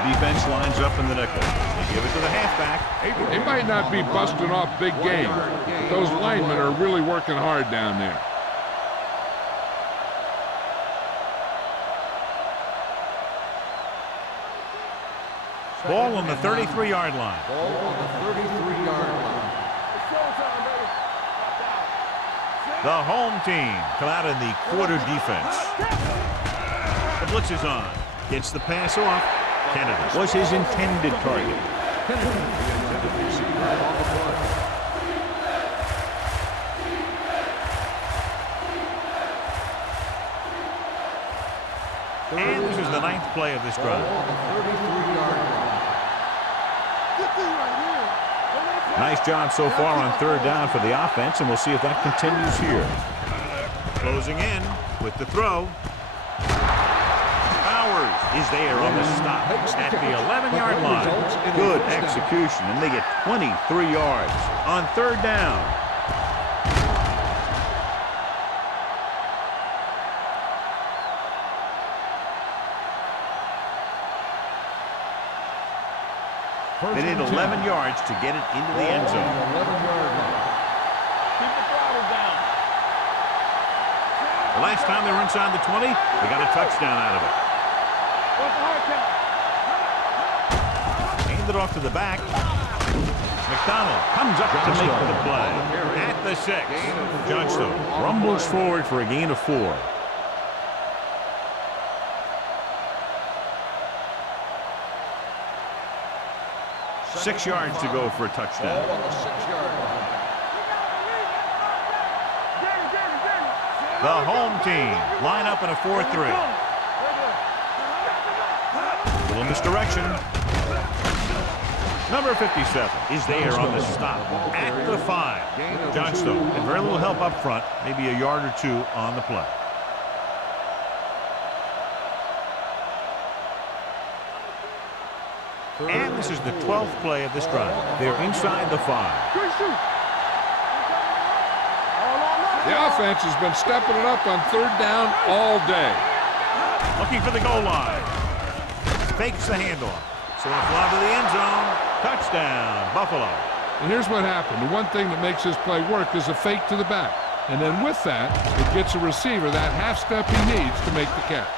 Defense lines up in the nickel. They give it to the halfback. They might not be busting off big games, but those linemen are really working hard down there. Ball on the 33-yard line. Ball on the 33-yard line. It's showtime, baby. The home team come out in the quarter defense. The blitz is on. Gets the pass off. Kennedy was his intended target. Kennedy, the intended receiver on the play. And this is the 9th play of this Ball drive. on the 33-yard line. Get this right here. Nice job so far on 3rd down for the offense, and we'll see if that continues here. Closing in with the throw. Powers is there on the stop at the 11-yard line. Good execution, and they get 23 yards on 3rd down. They need 11 yards to get it into the end zone. 11-yard line. Keep the throttle down. The last time they were inside the 20, they got a touchdown out of it. What's the hard count? Handed off to the back. McDonald comes up to make the play. At the 6. Johnstone rumbles forward for a gain of 4. Six yards to go for a touchdown. Ball on the 6-yard line. The home team line up in a 4-3. Little misdirection. Number 57 is there on the stop at the 5. Johnstone had very little help up front, maybe a yard or 2 on the play. And this is the 12th play of this drive. They're inside the 5. The offense has been stepping it up on 3rd down all day. Looking for the goal line. Fakes the handoff. So a fly to the end zone. Touchdown, Buffalo. And here's what happened. The one thing that makes this play work is a fake to the back. And then with that, it gets a receiver that half step he needs to make the catch.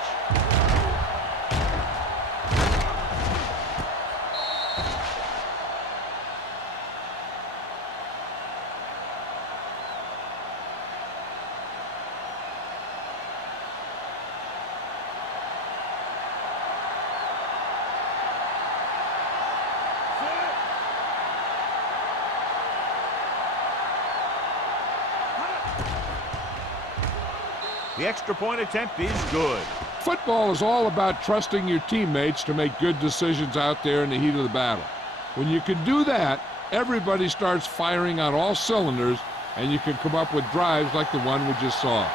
The extra point attempt is good. Football is all about trusting your teammates to make good decisions out there in the heat of the battle. When you can do that, everybody starts firing on all cylinders, and you can come up with drives like the one we just saw.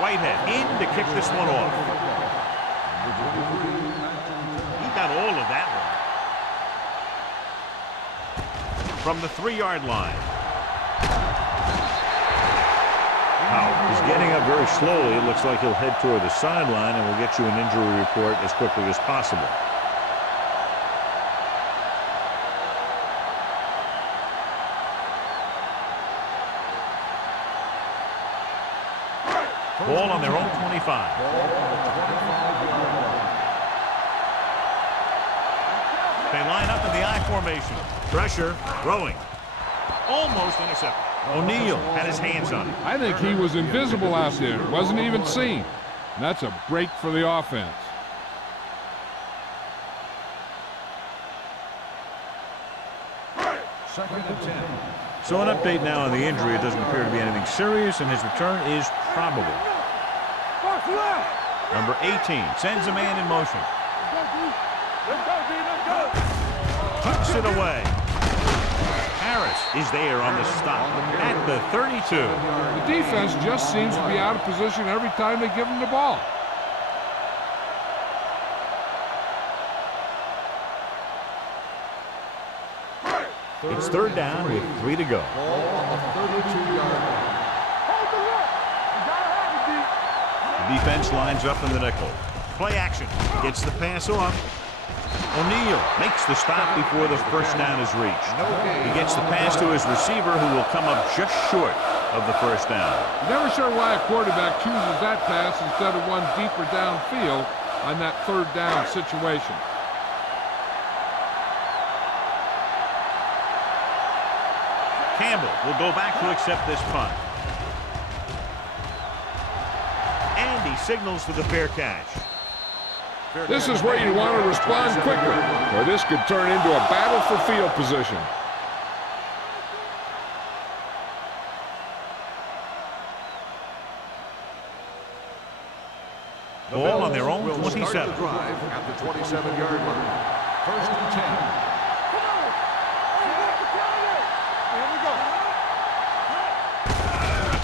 Whitehead in to kick this one off. He got all of that one. From the 3-yard line. Powell is getting up very slowly. It looks like he'll head toward the sideline, and we'll get you an injury report as quickly as possible. Ball on their own 25. Ball on the 25-yard line. They line up in the I formation. Pressure, throwing. Almost intercepted. O'Neal had his hands on it. I think he was invisible out there. Wasn't even seen. And that's a break for the offense. Second and 10. So an update now on the injury. It doesn't appear to be anything serious, and his return is probable. Number 18 sends a man in motion. Tucks it away. Harris is there on the stop at the 32. The defense just seems to be out of position every time they give him the ball. It's 3rd down with 3 to go. Ball on the 32-yard line. The defense lines up in the nickel. Play action. Gets the pass off. O'Neal makes the stop before the first down is reached. He gets the pass to his receiver, who will come up just short of the first down. Never sure why a quarterback chooses that pass instead of one deeper downfield on that third down situation. Campbell will go back to accept this punt. And he signals for the fair catch. This is where you want to respond quickly, or this could turn into a battle for field position. Ball on their own 27. Drive at the 27-yard line. First and 10.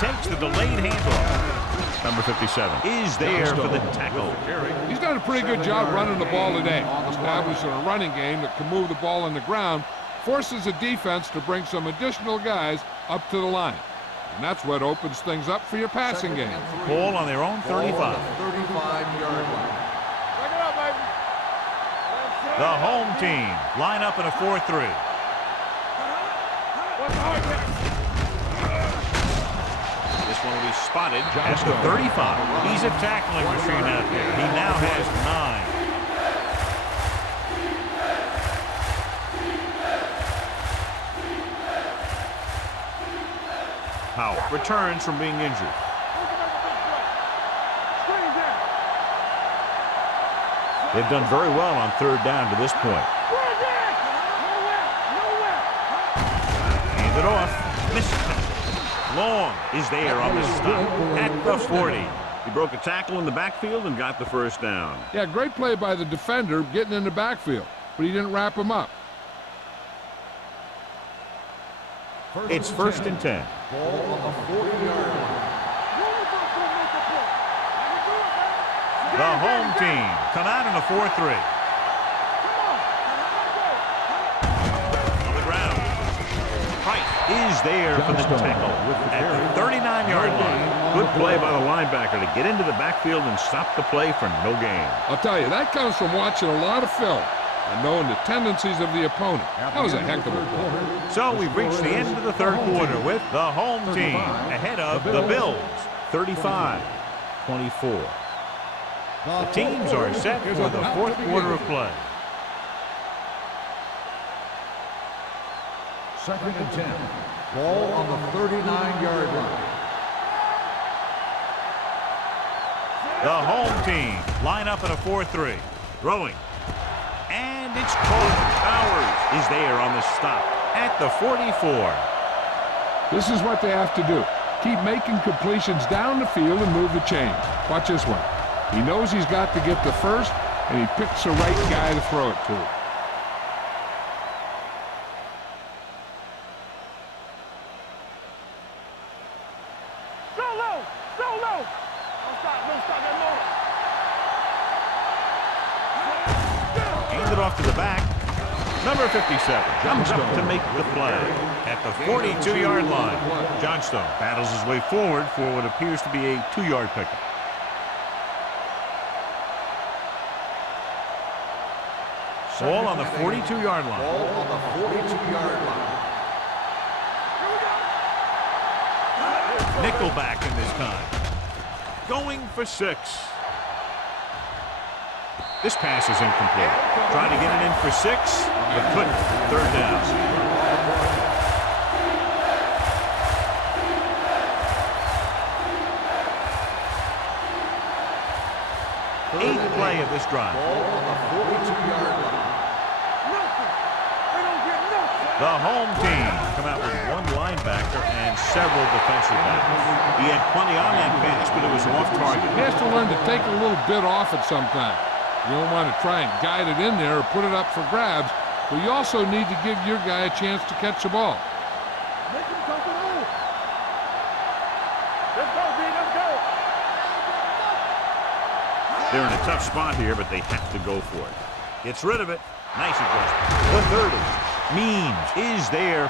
Takes the delayed handoff. Number 57 is there for the tackle. He's done a pretty good job running the ball today, establishing a running game that can move the ball on the ground, forces the defense to bring some additional guys up to the line. And that's what opens things up for your passing game. Ball on their own 35. 35-yard line. The home team line up in a 4-3. This one will be spotted at the 35. He's a tackling machine out there. He now has 9. Powell returns from being injured. They've done very well on third down to this point. Hand it off. Missed it. Long is there on the stop at the 40. He broke a tackle in the backfield and got the first down. Yeah, great play by the defender getting in the backfield, but he didn't wrap him up. It's first and 10. Ball on the 40-yard line. The home team come out in a 4-3. On the ground. Price is there for the tackle at the 39-yard line. Good play by the linebacker to get into the backfield and stop the play for no gain. I'll tell you, that comes from watching a lot of film and knowing the tendencies of the opponent. That was a heck of a play. So we've reached the end of the third quarter with the home team ahead of the Bills, 35-24. The teams are set for the fourth quarter of play. Second and 10. Ball on the 39-yard line. The home team line up in a 4-3. Throwing. And it's caught. Powers is there on the stop at the 44. This is what they have to do. Keep making completions down the field and move the chains. Watch this one. He knows he's got to get the first, and he picks the right guy to throw it to. Hand it off to the back. Number 57 comes up to make the play at the 42-yard line. Johnstone battles his way forward for what appears to be a 2-yard pickup. Ball on the 42-yard line. Ball on the 42-yard line. Nickelback in this time. Going for 6. This pass is incomplete. Trying to get it in for 6, but couldn't. Third down. Eighth play of this drive. Ball on the 42-yard line. The home team come out with one linebacker and several defensive backs. He had plenty on that pass, but it was off target. He has to learn to take a little bit off at some time. You don't want to try and guide it in there or put it up for grabs, but you also need to give your guy a chance to catch the ball. They're in a tough spot here, but they have to go for it. Gets rid of it. Nice adjustment. The 30. Means is there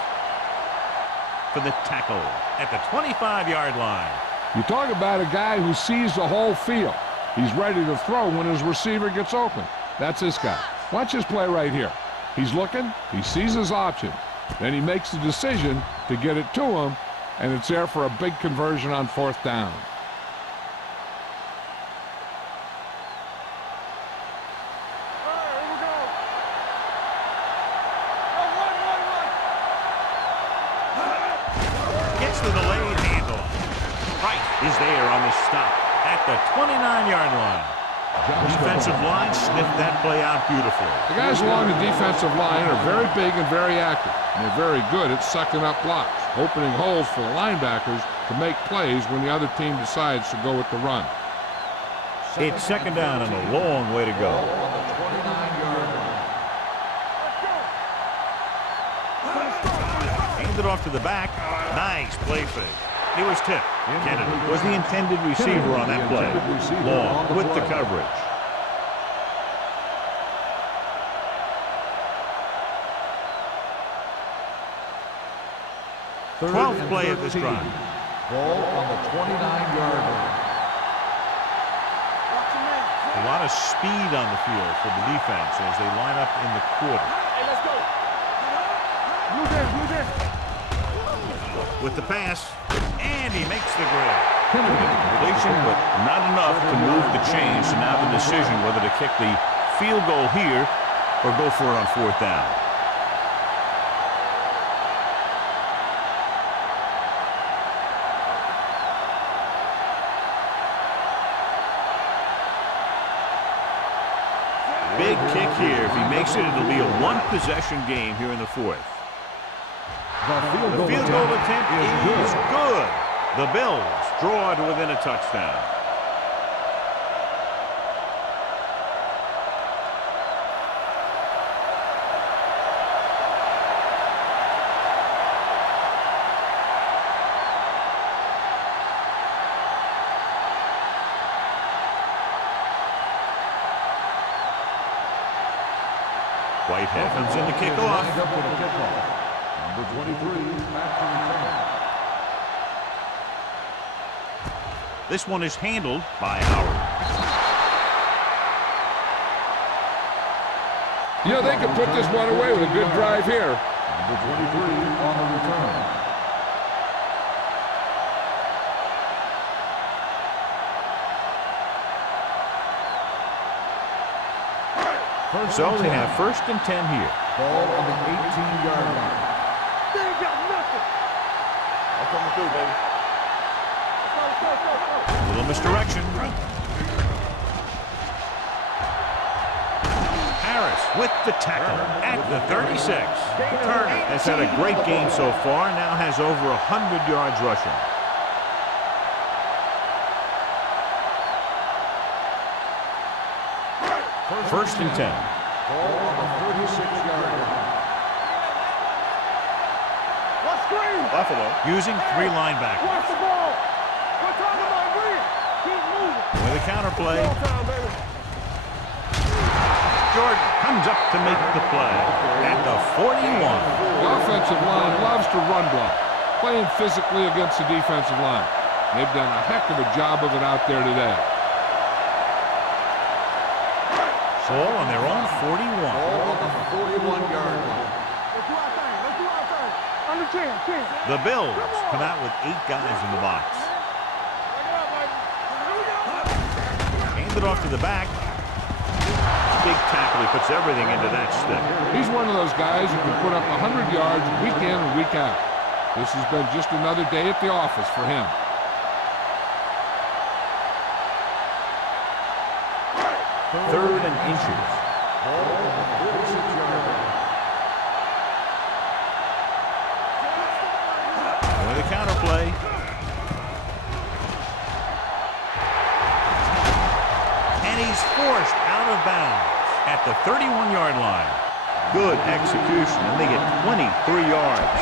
for the tackle at the 25-yard line. You talk about a guy who sees the whole field. He's ready to throw when his receiver gets open. That's this guy. Watch this play right here. He's looking, he sees his options, then he makes the decision to get it to him, and it's there for a big conversion on 4th down. Gets the delayed handle. Wright is there on the stop at the 29-yard line. Defensive line sniffed that play out beautifully. The guys along the defensive line are very big and very active, and they're very good at sucking up blocks, opening holes for the linebackers to make plays when the other team decides to go with the run. It's 2nd down and a long way to go. On the 29-yard line. Handed off to the back. Nice play fake. He was tipped. Kennedy was the intended receiver on that play. Long with the coverage. Third 12th and play of this 13. drive. Ball on the 29-yard line. A lot of speed on the field for the defense as they line up in the quarter. Hey, let's go. Blue there. With the pass, and he makes the grab. Completion, but not enough to move the chains. So now the decision whether to kick the field goal here or go for it on 4th down. Big kick here. If he makes it, it'll be a one-possession game here in the 4th. The Field goal attempt is good. The Bills draw to within a touchdown. Whitehead comes in to kick off. Lined up for the kickoff. Number 23, back to return. This one is handled by Howard. Yeah, they can put this one away with a good drive here. Number 23 on the return. So they have 1st and 10 here. Ball on the 18-yard line. They ain't got nothing. I'm coming through, baby. Go. Little misdirection. Harris with the tackle at the 36. Turner has had a great game so far, now has over 100 yards rushing. First and 10. Ball on the 36-yard line. Let's screen. Buffalo using 3 linebackers. Watch the ball. We're talking about green. Keep moving. With a counterplay, Ball time, baby. Jordan comes up to make the play at the 41. The offensive line loves to run block, playing physically against the defensive line. They've done a heck of a job of it out there today. Ball on their own 41. Ball on the 41-yard line. Let's do our thing. Let's do our thing. Under 10. The Bills come out with 8 guys in the box. Bring it up, baby. Here we go. Hand it off to the back. Big tackle. He puts everything into that stick. He's one of those guys who can put up 100 yards week in and week out. This has been just another day at the office for him. Third and inches. Ball on the 36-yard line. With a counterplay. And he's forced out of bounds at the 31-yard line. Good execution, and they get 23 yards.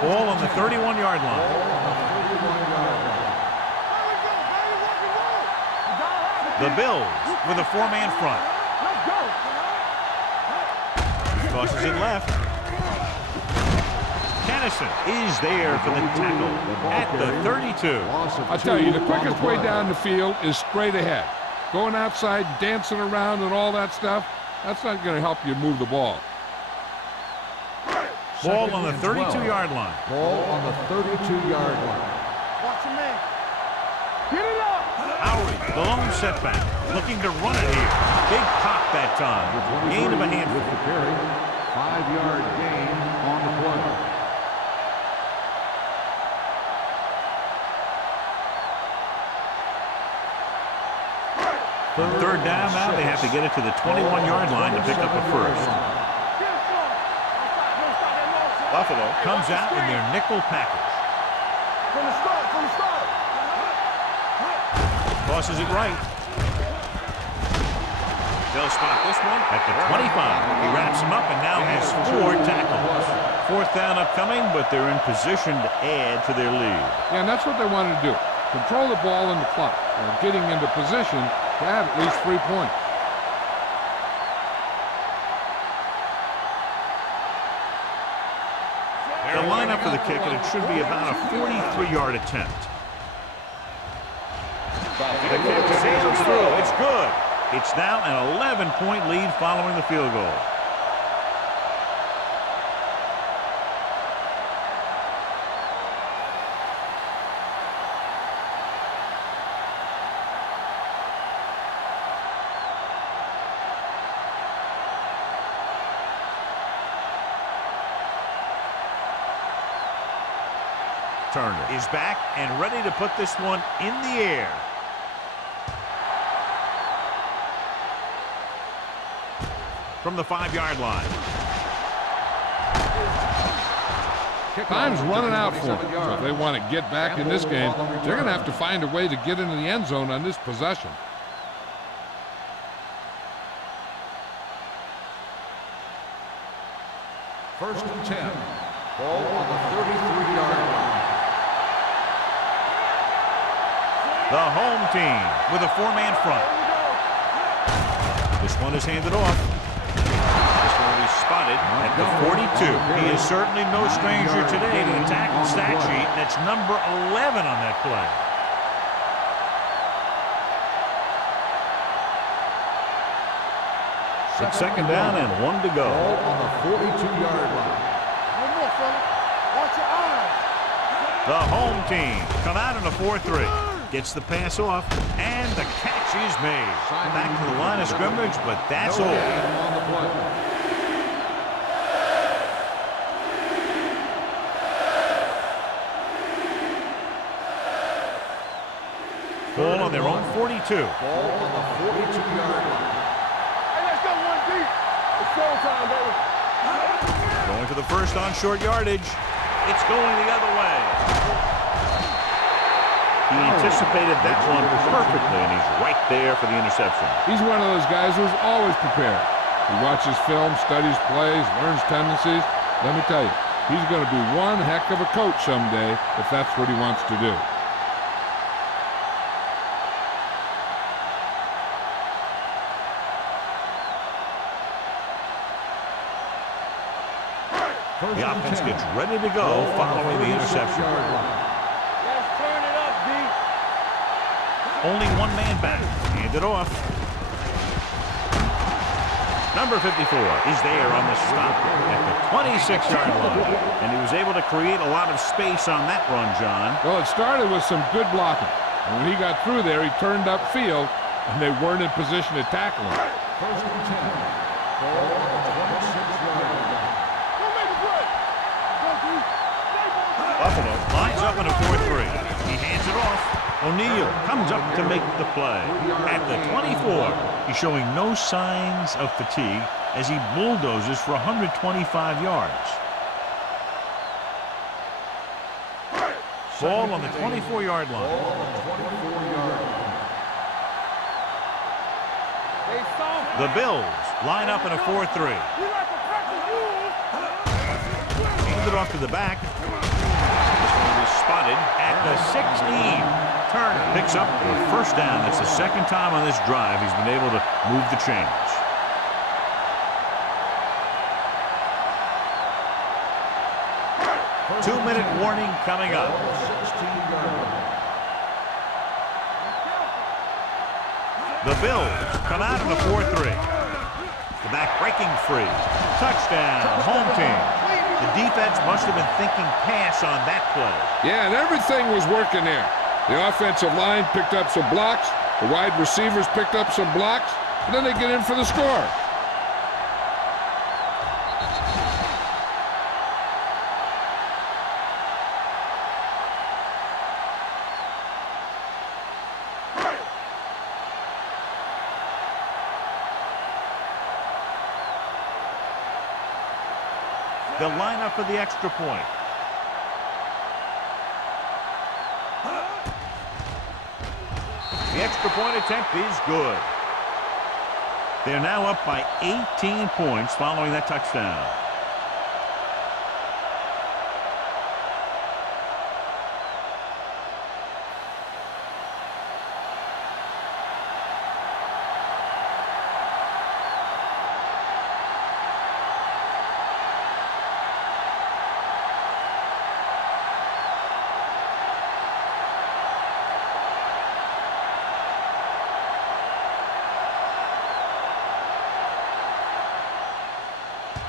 Ball on the 31-yard line. The Bills with a 4-man front. Crosses it left. Hennessy is there for the tackle at the 32. I'll tell you, the quickest way down the field is straight ahead. Going outside and dancing around and all that stuff, that's not going to help you move the ball. Ball on the 32-yard line. Ball on the 32-yard line. Watch your man. Get it up. Lowry, the lone setback, looking to run it here. Big pop that time. Gain of a handful. With the carry, 5-yard gain on the play. On third down now, they have to get it to the 21-yard line to pick up a first. Buffalo comes out in their nickel package. From the start. Tosses it right. They'll spot this one at the 25. He wraps him up and now has 4 tackles. Fourth down upcoming, but they're in position to add to their lead. Yeah, and that's what they wanted to do. Control the ball in the clock. They're getting into position to have at least 3 points. The lineup for the kick, and it should be about a 43-yard attempt. The kick sails through. It's good. It's now an 11-point lead following the field goal. Turner is back and ready to put this one in the air. From the 5-yard line. Time's running out for them. So if they want to get back in this game, they're going to have to find a way to get into the end zone on this possession. First and 10. Ball on the 33-yard line. The home team with a 4-man front. This one is handed off. This one will be spotted at the 42. He is certainly no stranger today to the tackle stat sheet. That's number 11 on that play. It's second down and 1 to go. Ball on the 42-yard line. One more, fella. Watch your eyes. The home team come out in a 4-3. Gets the pass off, and the catch is made. Back to the line of scrimmage, but that's all. On the play. Ball on their own 42. Ball on the 42-yard line. Hey, let's go one deep. It's showtime, baby. Going for the first on short yardage. It's going the other way. He anticipated that one perfectly, and he's right there for the interception. He's one of those guys who's always prepared. He watches film, studies plays, learns tendencies. Let me tell you, he's going to be one heck of a coach someday if that's what he wants to do. The offense gets ready to go following the interception. Let's turn it up, D. Only 1 man back. Handed off. Number 54 is there on the stop at the 26-yard line. And he was able to create a lot of space on that run, John. Well, it started with some good blocking. And when he got through there, he turned upfield, and they weren't in position to tackle him. First and 10. Ball on the 26-yard line. Don't make a break. Go, D. Buffalo lines up in a 4-3. He hands it off. O'Neal comes up to make the play. At the 24, he's showing no signs of fatigue as he bulldozes for 125 yards. Ball on the 24-yard line. Ball on the 24-yard line. They soft. The Bills line up in a 4-3. We like to practice rules. Hands it off to the back. This one is spotted at the 16. Turner picks up the first down. That's the second time on this drive he's been able to move the chains. 2-minute warning coming up. 16-yard line. The Bills come out in a 4-3. The back breaking free. Touchdown, home team. The defense must have been thinking pass on that play. Yeah, and everything was working there. The offensive line picked up some blocks. The wide receivers picked up some blocks. And then they get in for the score. They'll line up for the extra point. The extra point attempt is good. They're now up by 18 points following that touchdown.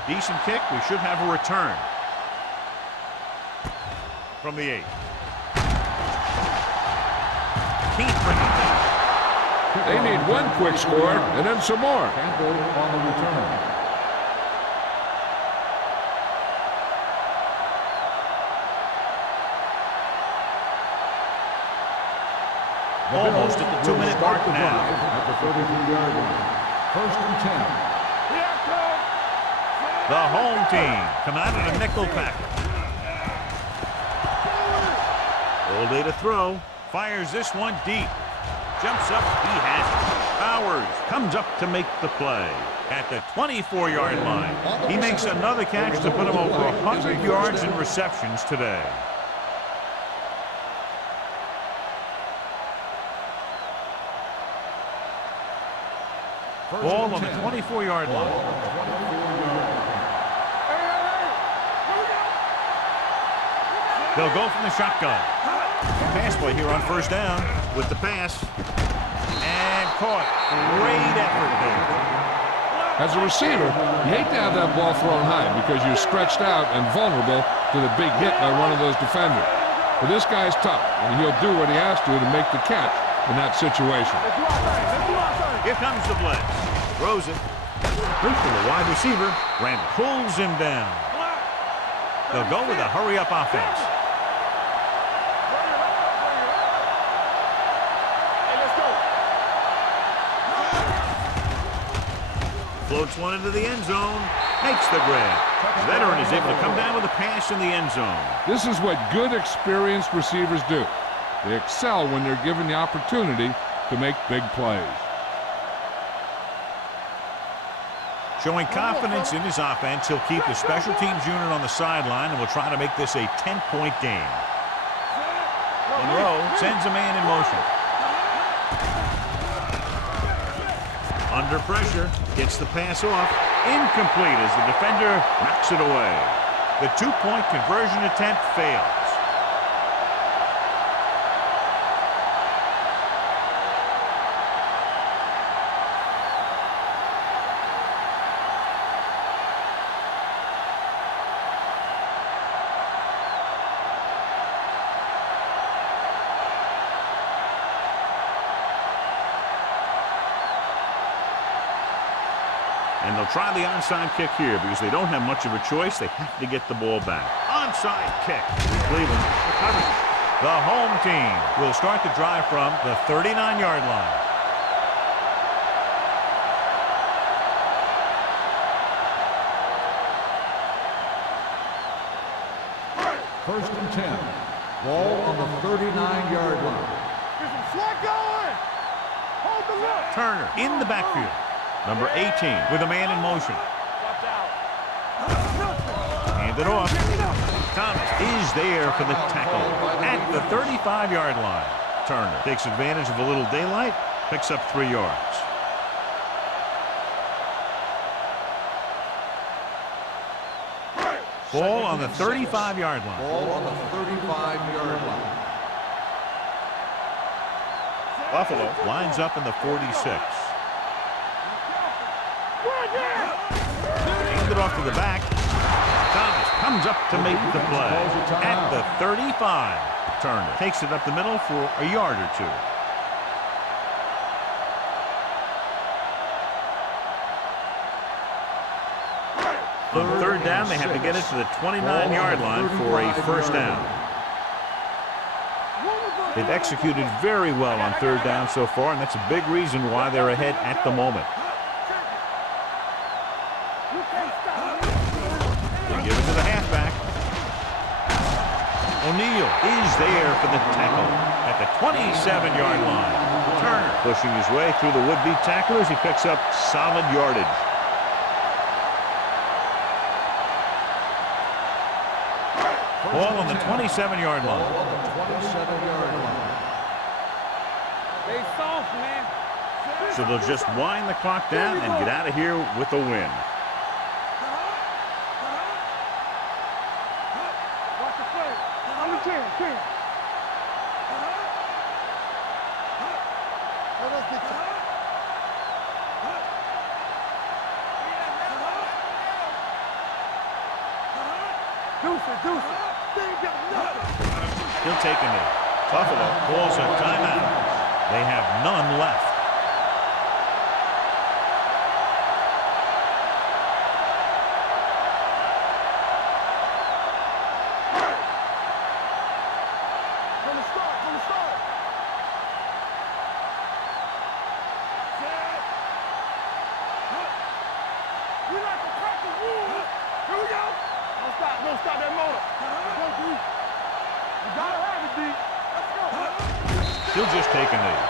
Decent kick. We should have a return from the 8. Can't bring it back. They need one quick score and then some more. Campbell on the return. Almost at the 2-minute mark now. At the 33-yard line. 1st and 10. The home team come out in a nickel package. All day to throw. Fires this one deep. Jumps up. He has it. Powers comes up to make the play. At the 24-yard line, he makes another catch to put him over 100 yards in receptions today. Ball on the 24-yard line. They'll go from the shotgun. Pass play here on 1st down with the pass. And caught. Great effort there. As a receiver, you hate to have that ball thrown high because you're stretched out and vulnerable to the big hit by one of those defenders. But this guy's tough, and he'll do what he has to make the catch in that situation. Here comes the blitz. Throws it. Look for the wide receiver. Grant pulls him down. They'll go with a hurry-up offense. Floats one into the end zone. Makes the grab. Veteran is able to come down with a pass in the end zone. This is what good, experienced receivers do. They excel when they're given the opportunity to make big plays. Showing confidence in his offense, he'll keep the special teams unit on the sideline and will try to make this a 10-point game. Monroe sends a man in motion. Under pressure, gets the pass off. Incomplete as the defender knocks it away. The 2-point conversion attempt fails. And they'll try the onside kick here because they don't have much of a choice. They have to get the ball back. Onside kick. Cleveland recovers. The home team will start the drive from the 39-yard line. First and 10. Ball on the 39-yard line. Get some slack going. Hold the look. Turner in the backfield. Number 18 with a man in motion. Hand it off. Thomas is there for the tackle at the 35-yard line. Turner takes advantage of a little daylight, picks up 3 yards. Ball on the 35-yard line. Ball on the 35-yard line. Buffalo lines up in the 46. Handed off to the back. Thomas comes up to make the play at the 35. Turner takes it up the middle for a yard or two. On third down, they have to get it to the 29-yard line for a first down. They've executed very well on third down so far, and that's a big reason why they're ahead at the moment. They give it to the halfback. O'Neal is there for the tackle at the 27-yard line. Turner pushing his way through the would-be tacklers. He picks up solid yardage. Ball on the 27-yard line. Ball on the 27-yard line. They soft, man. So they'll just wind the clock down and get out of here with a win. Watch the play. On the 10. Let us get you. Deuce. They ain't got nothing. He'll take a knee. Buffalo calls a timeout. They have none left. From the start. We like to crack the wood. Here we go. Don't stop that motor. You gotta have it, D. Let's go. He'll just take a knee.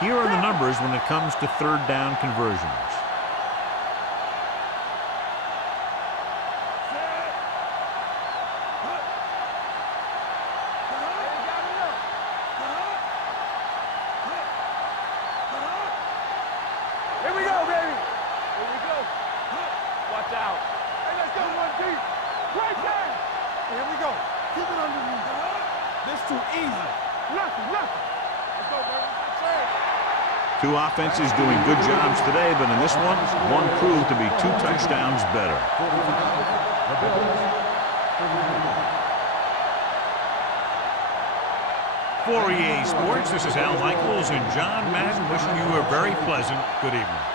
Here are the numbers when it comes to third down conversions. Here we go, baby. Here we go. Watch out. Hey, let's go, 1D. Right there. Here we go. Keep it underneath. This too easy. Nothing. Let's go, baby. Two offenses doing good jobs today, but in this one proved to be 2 touchdowns better. For EA Sports, this is Al Michaels and John Madden wishing you a very pleasant good evening.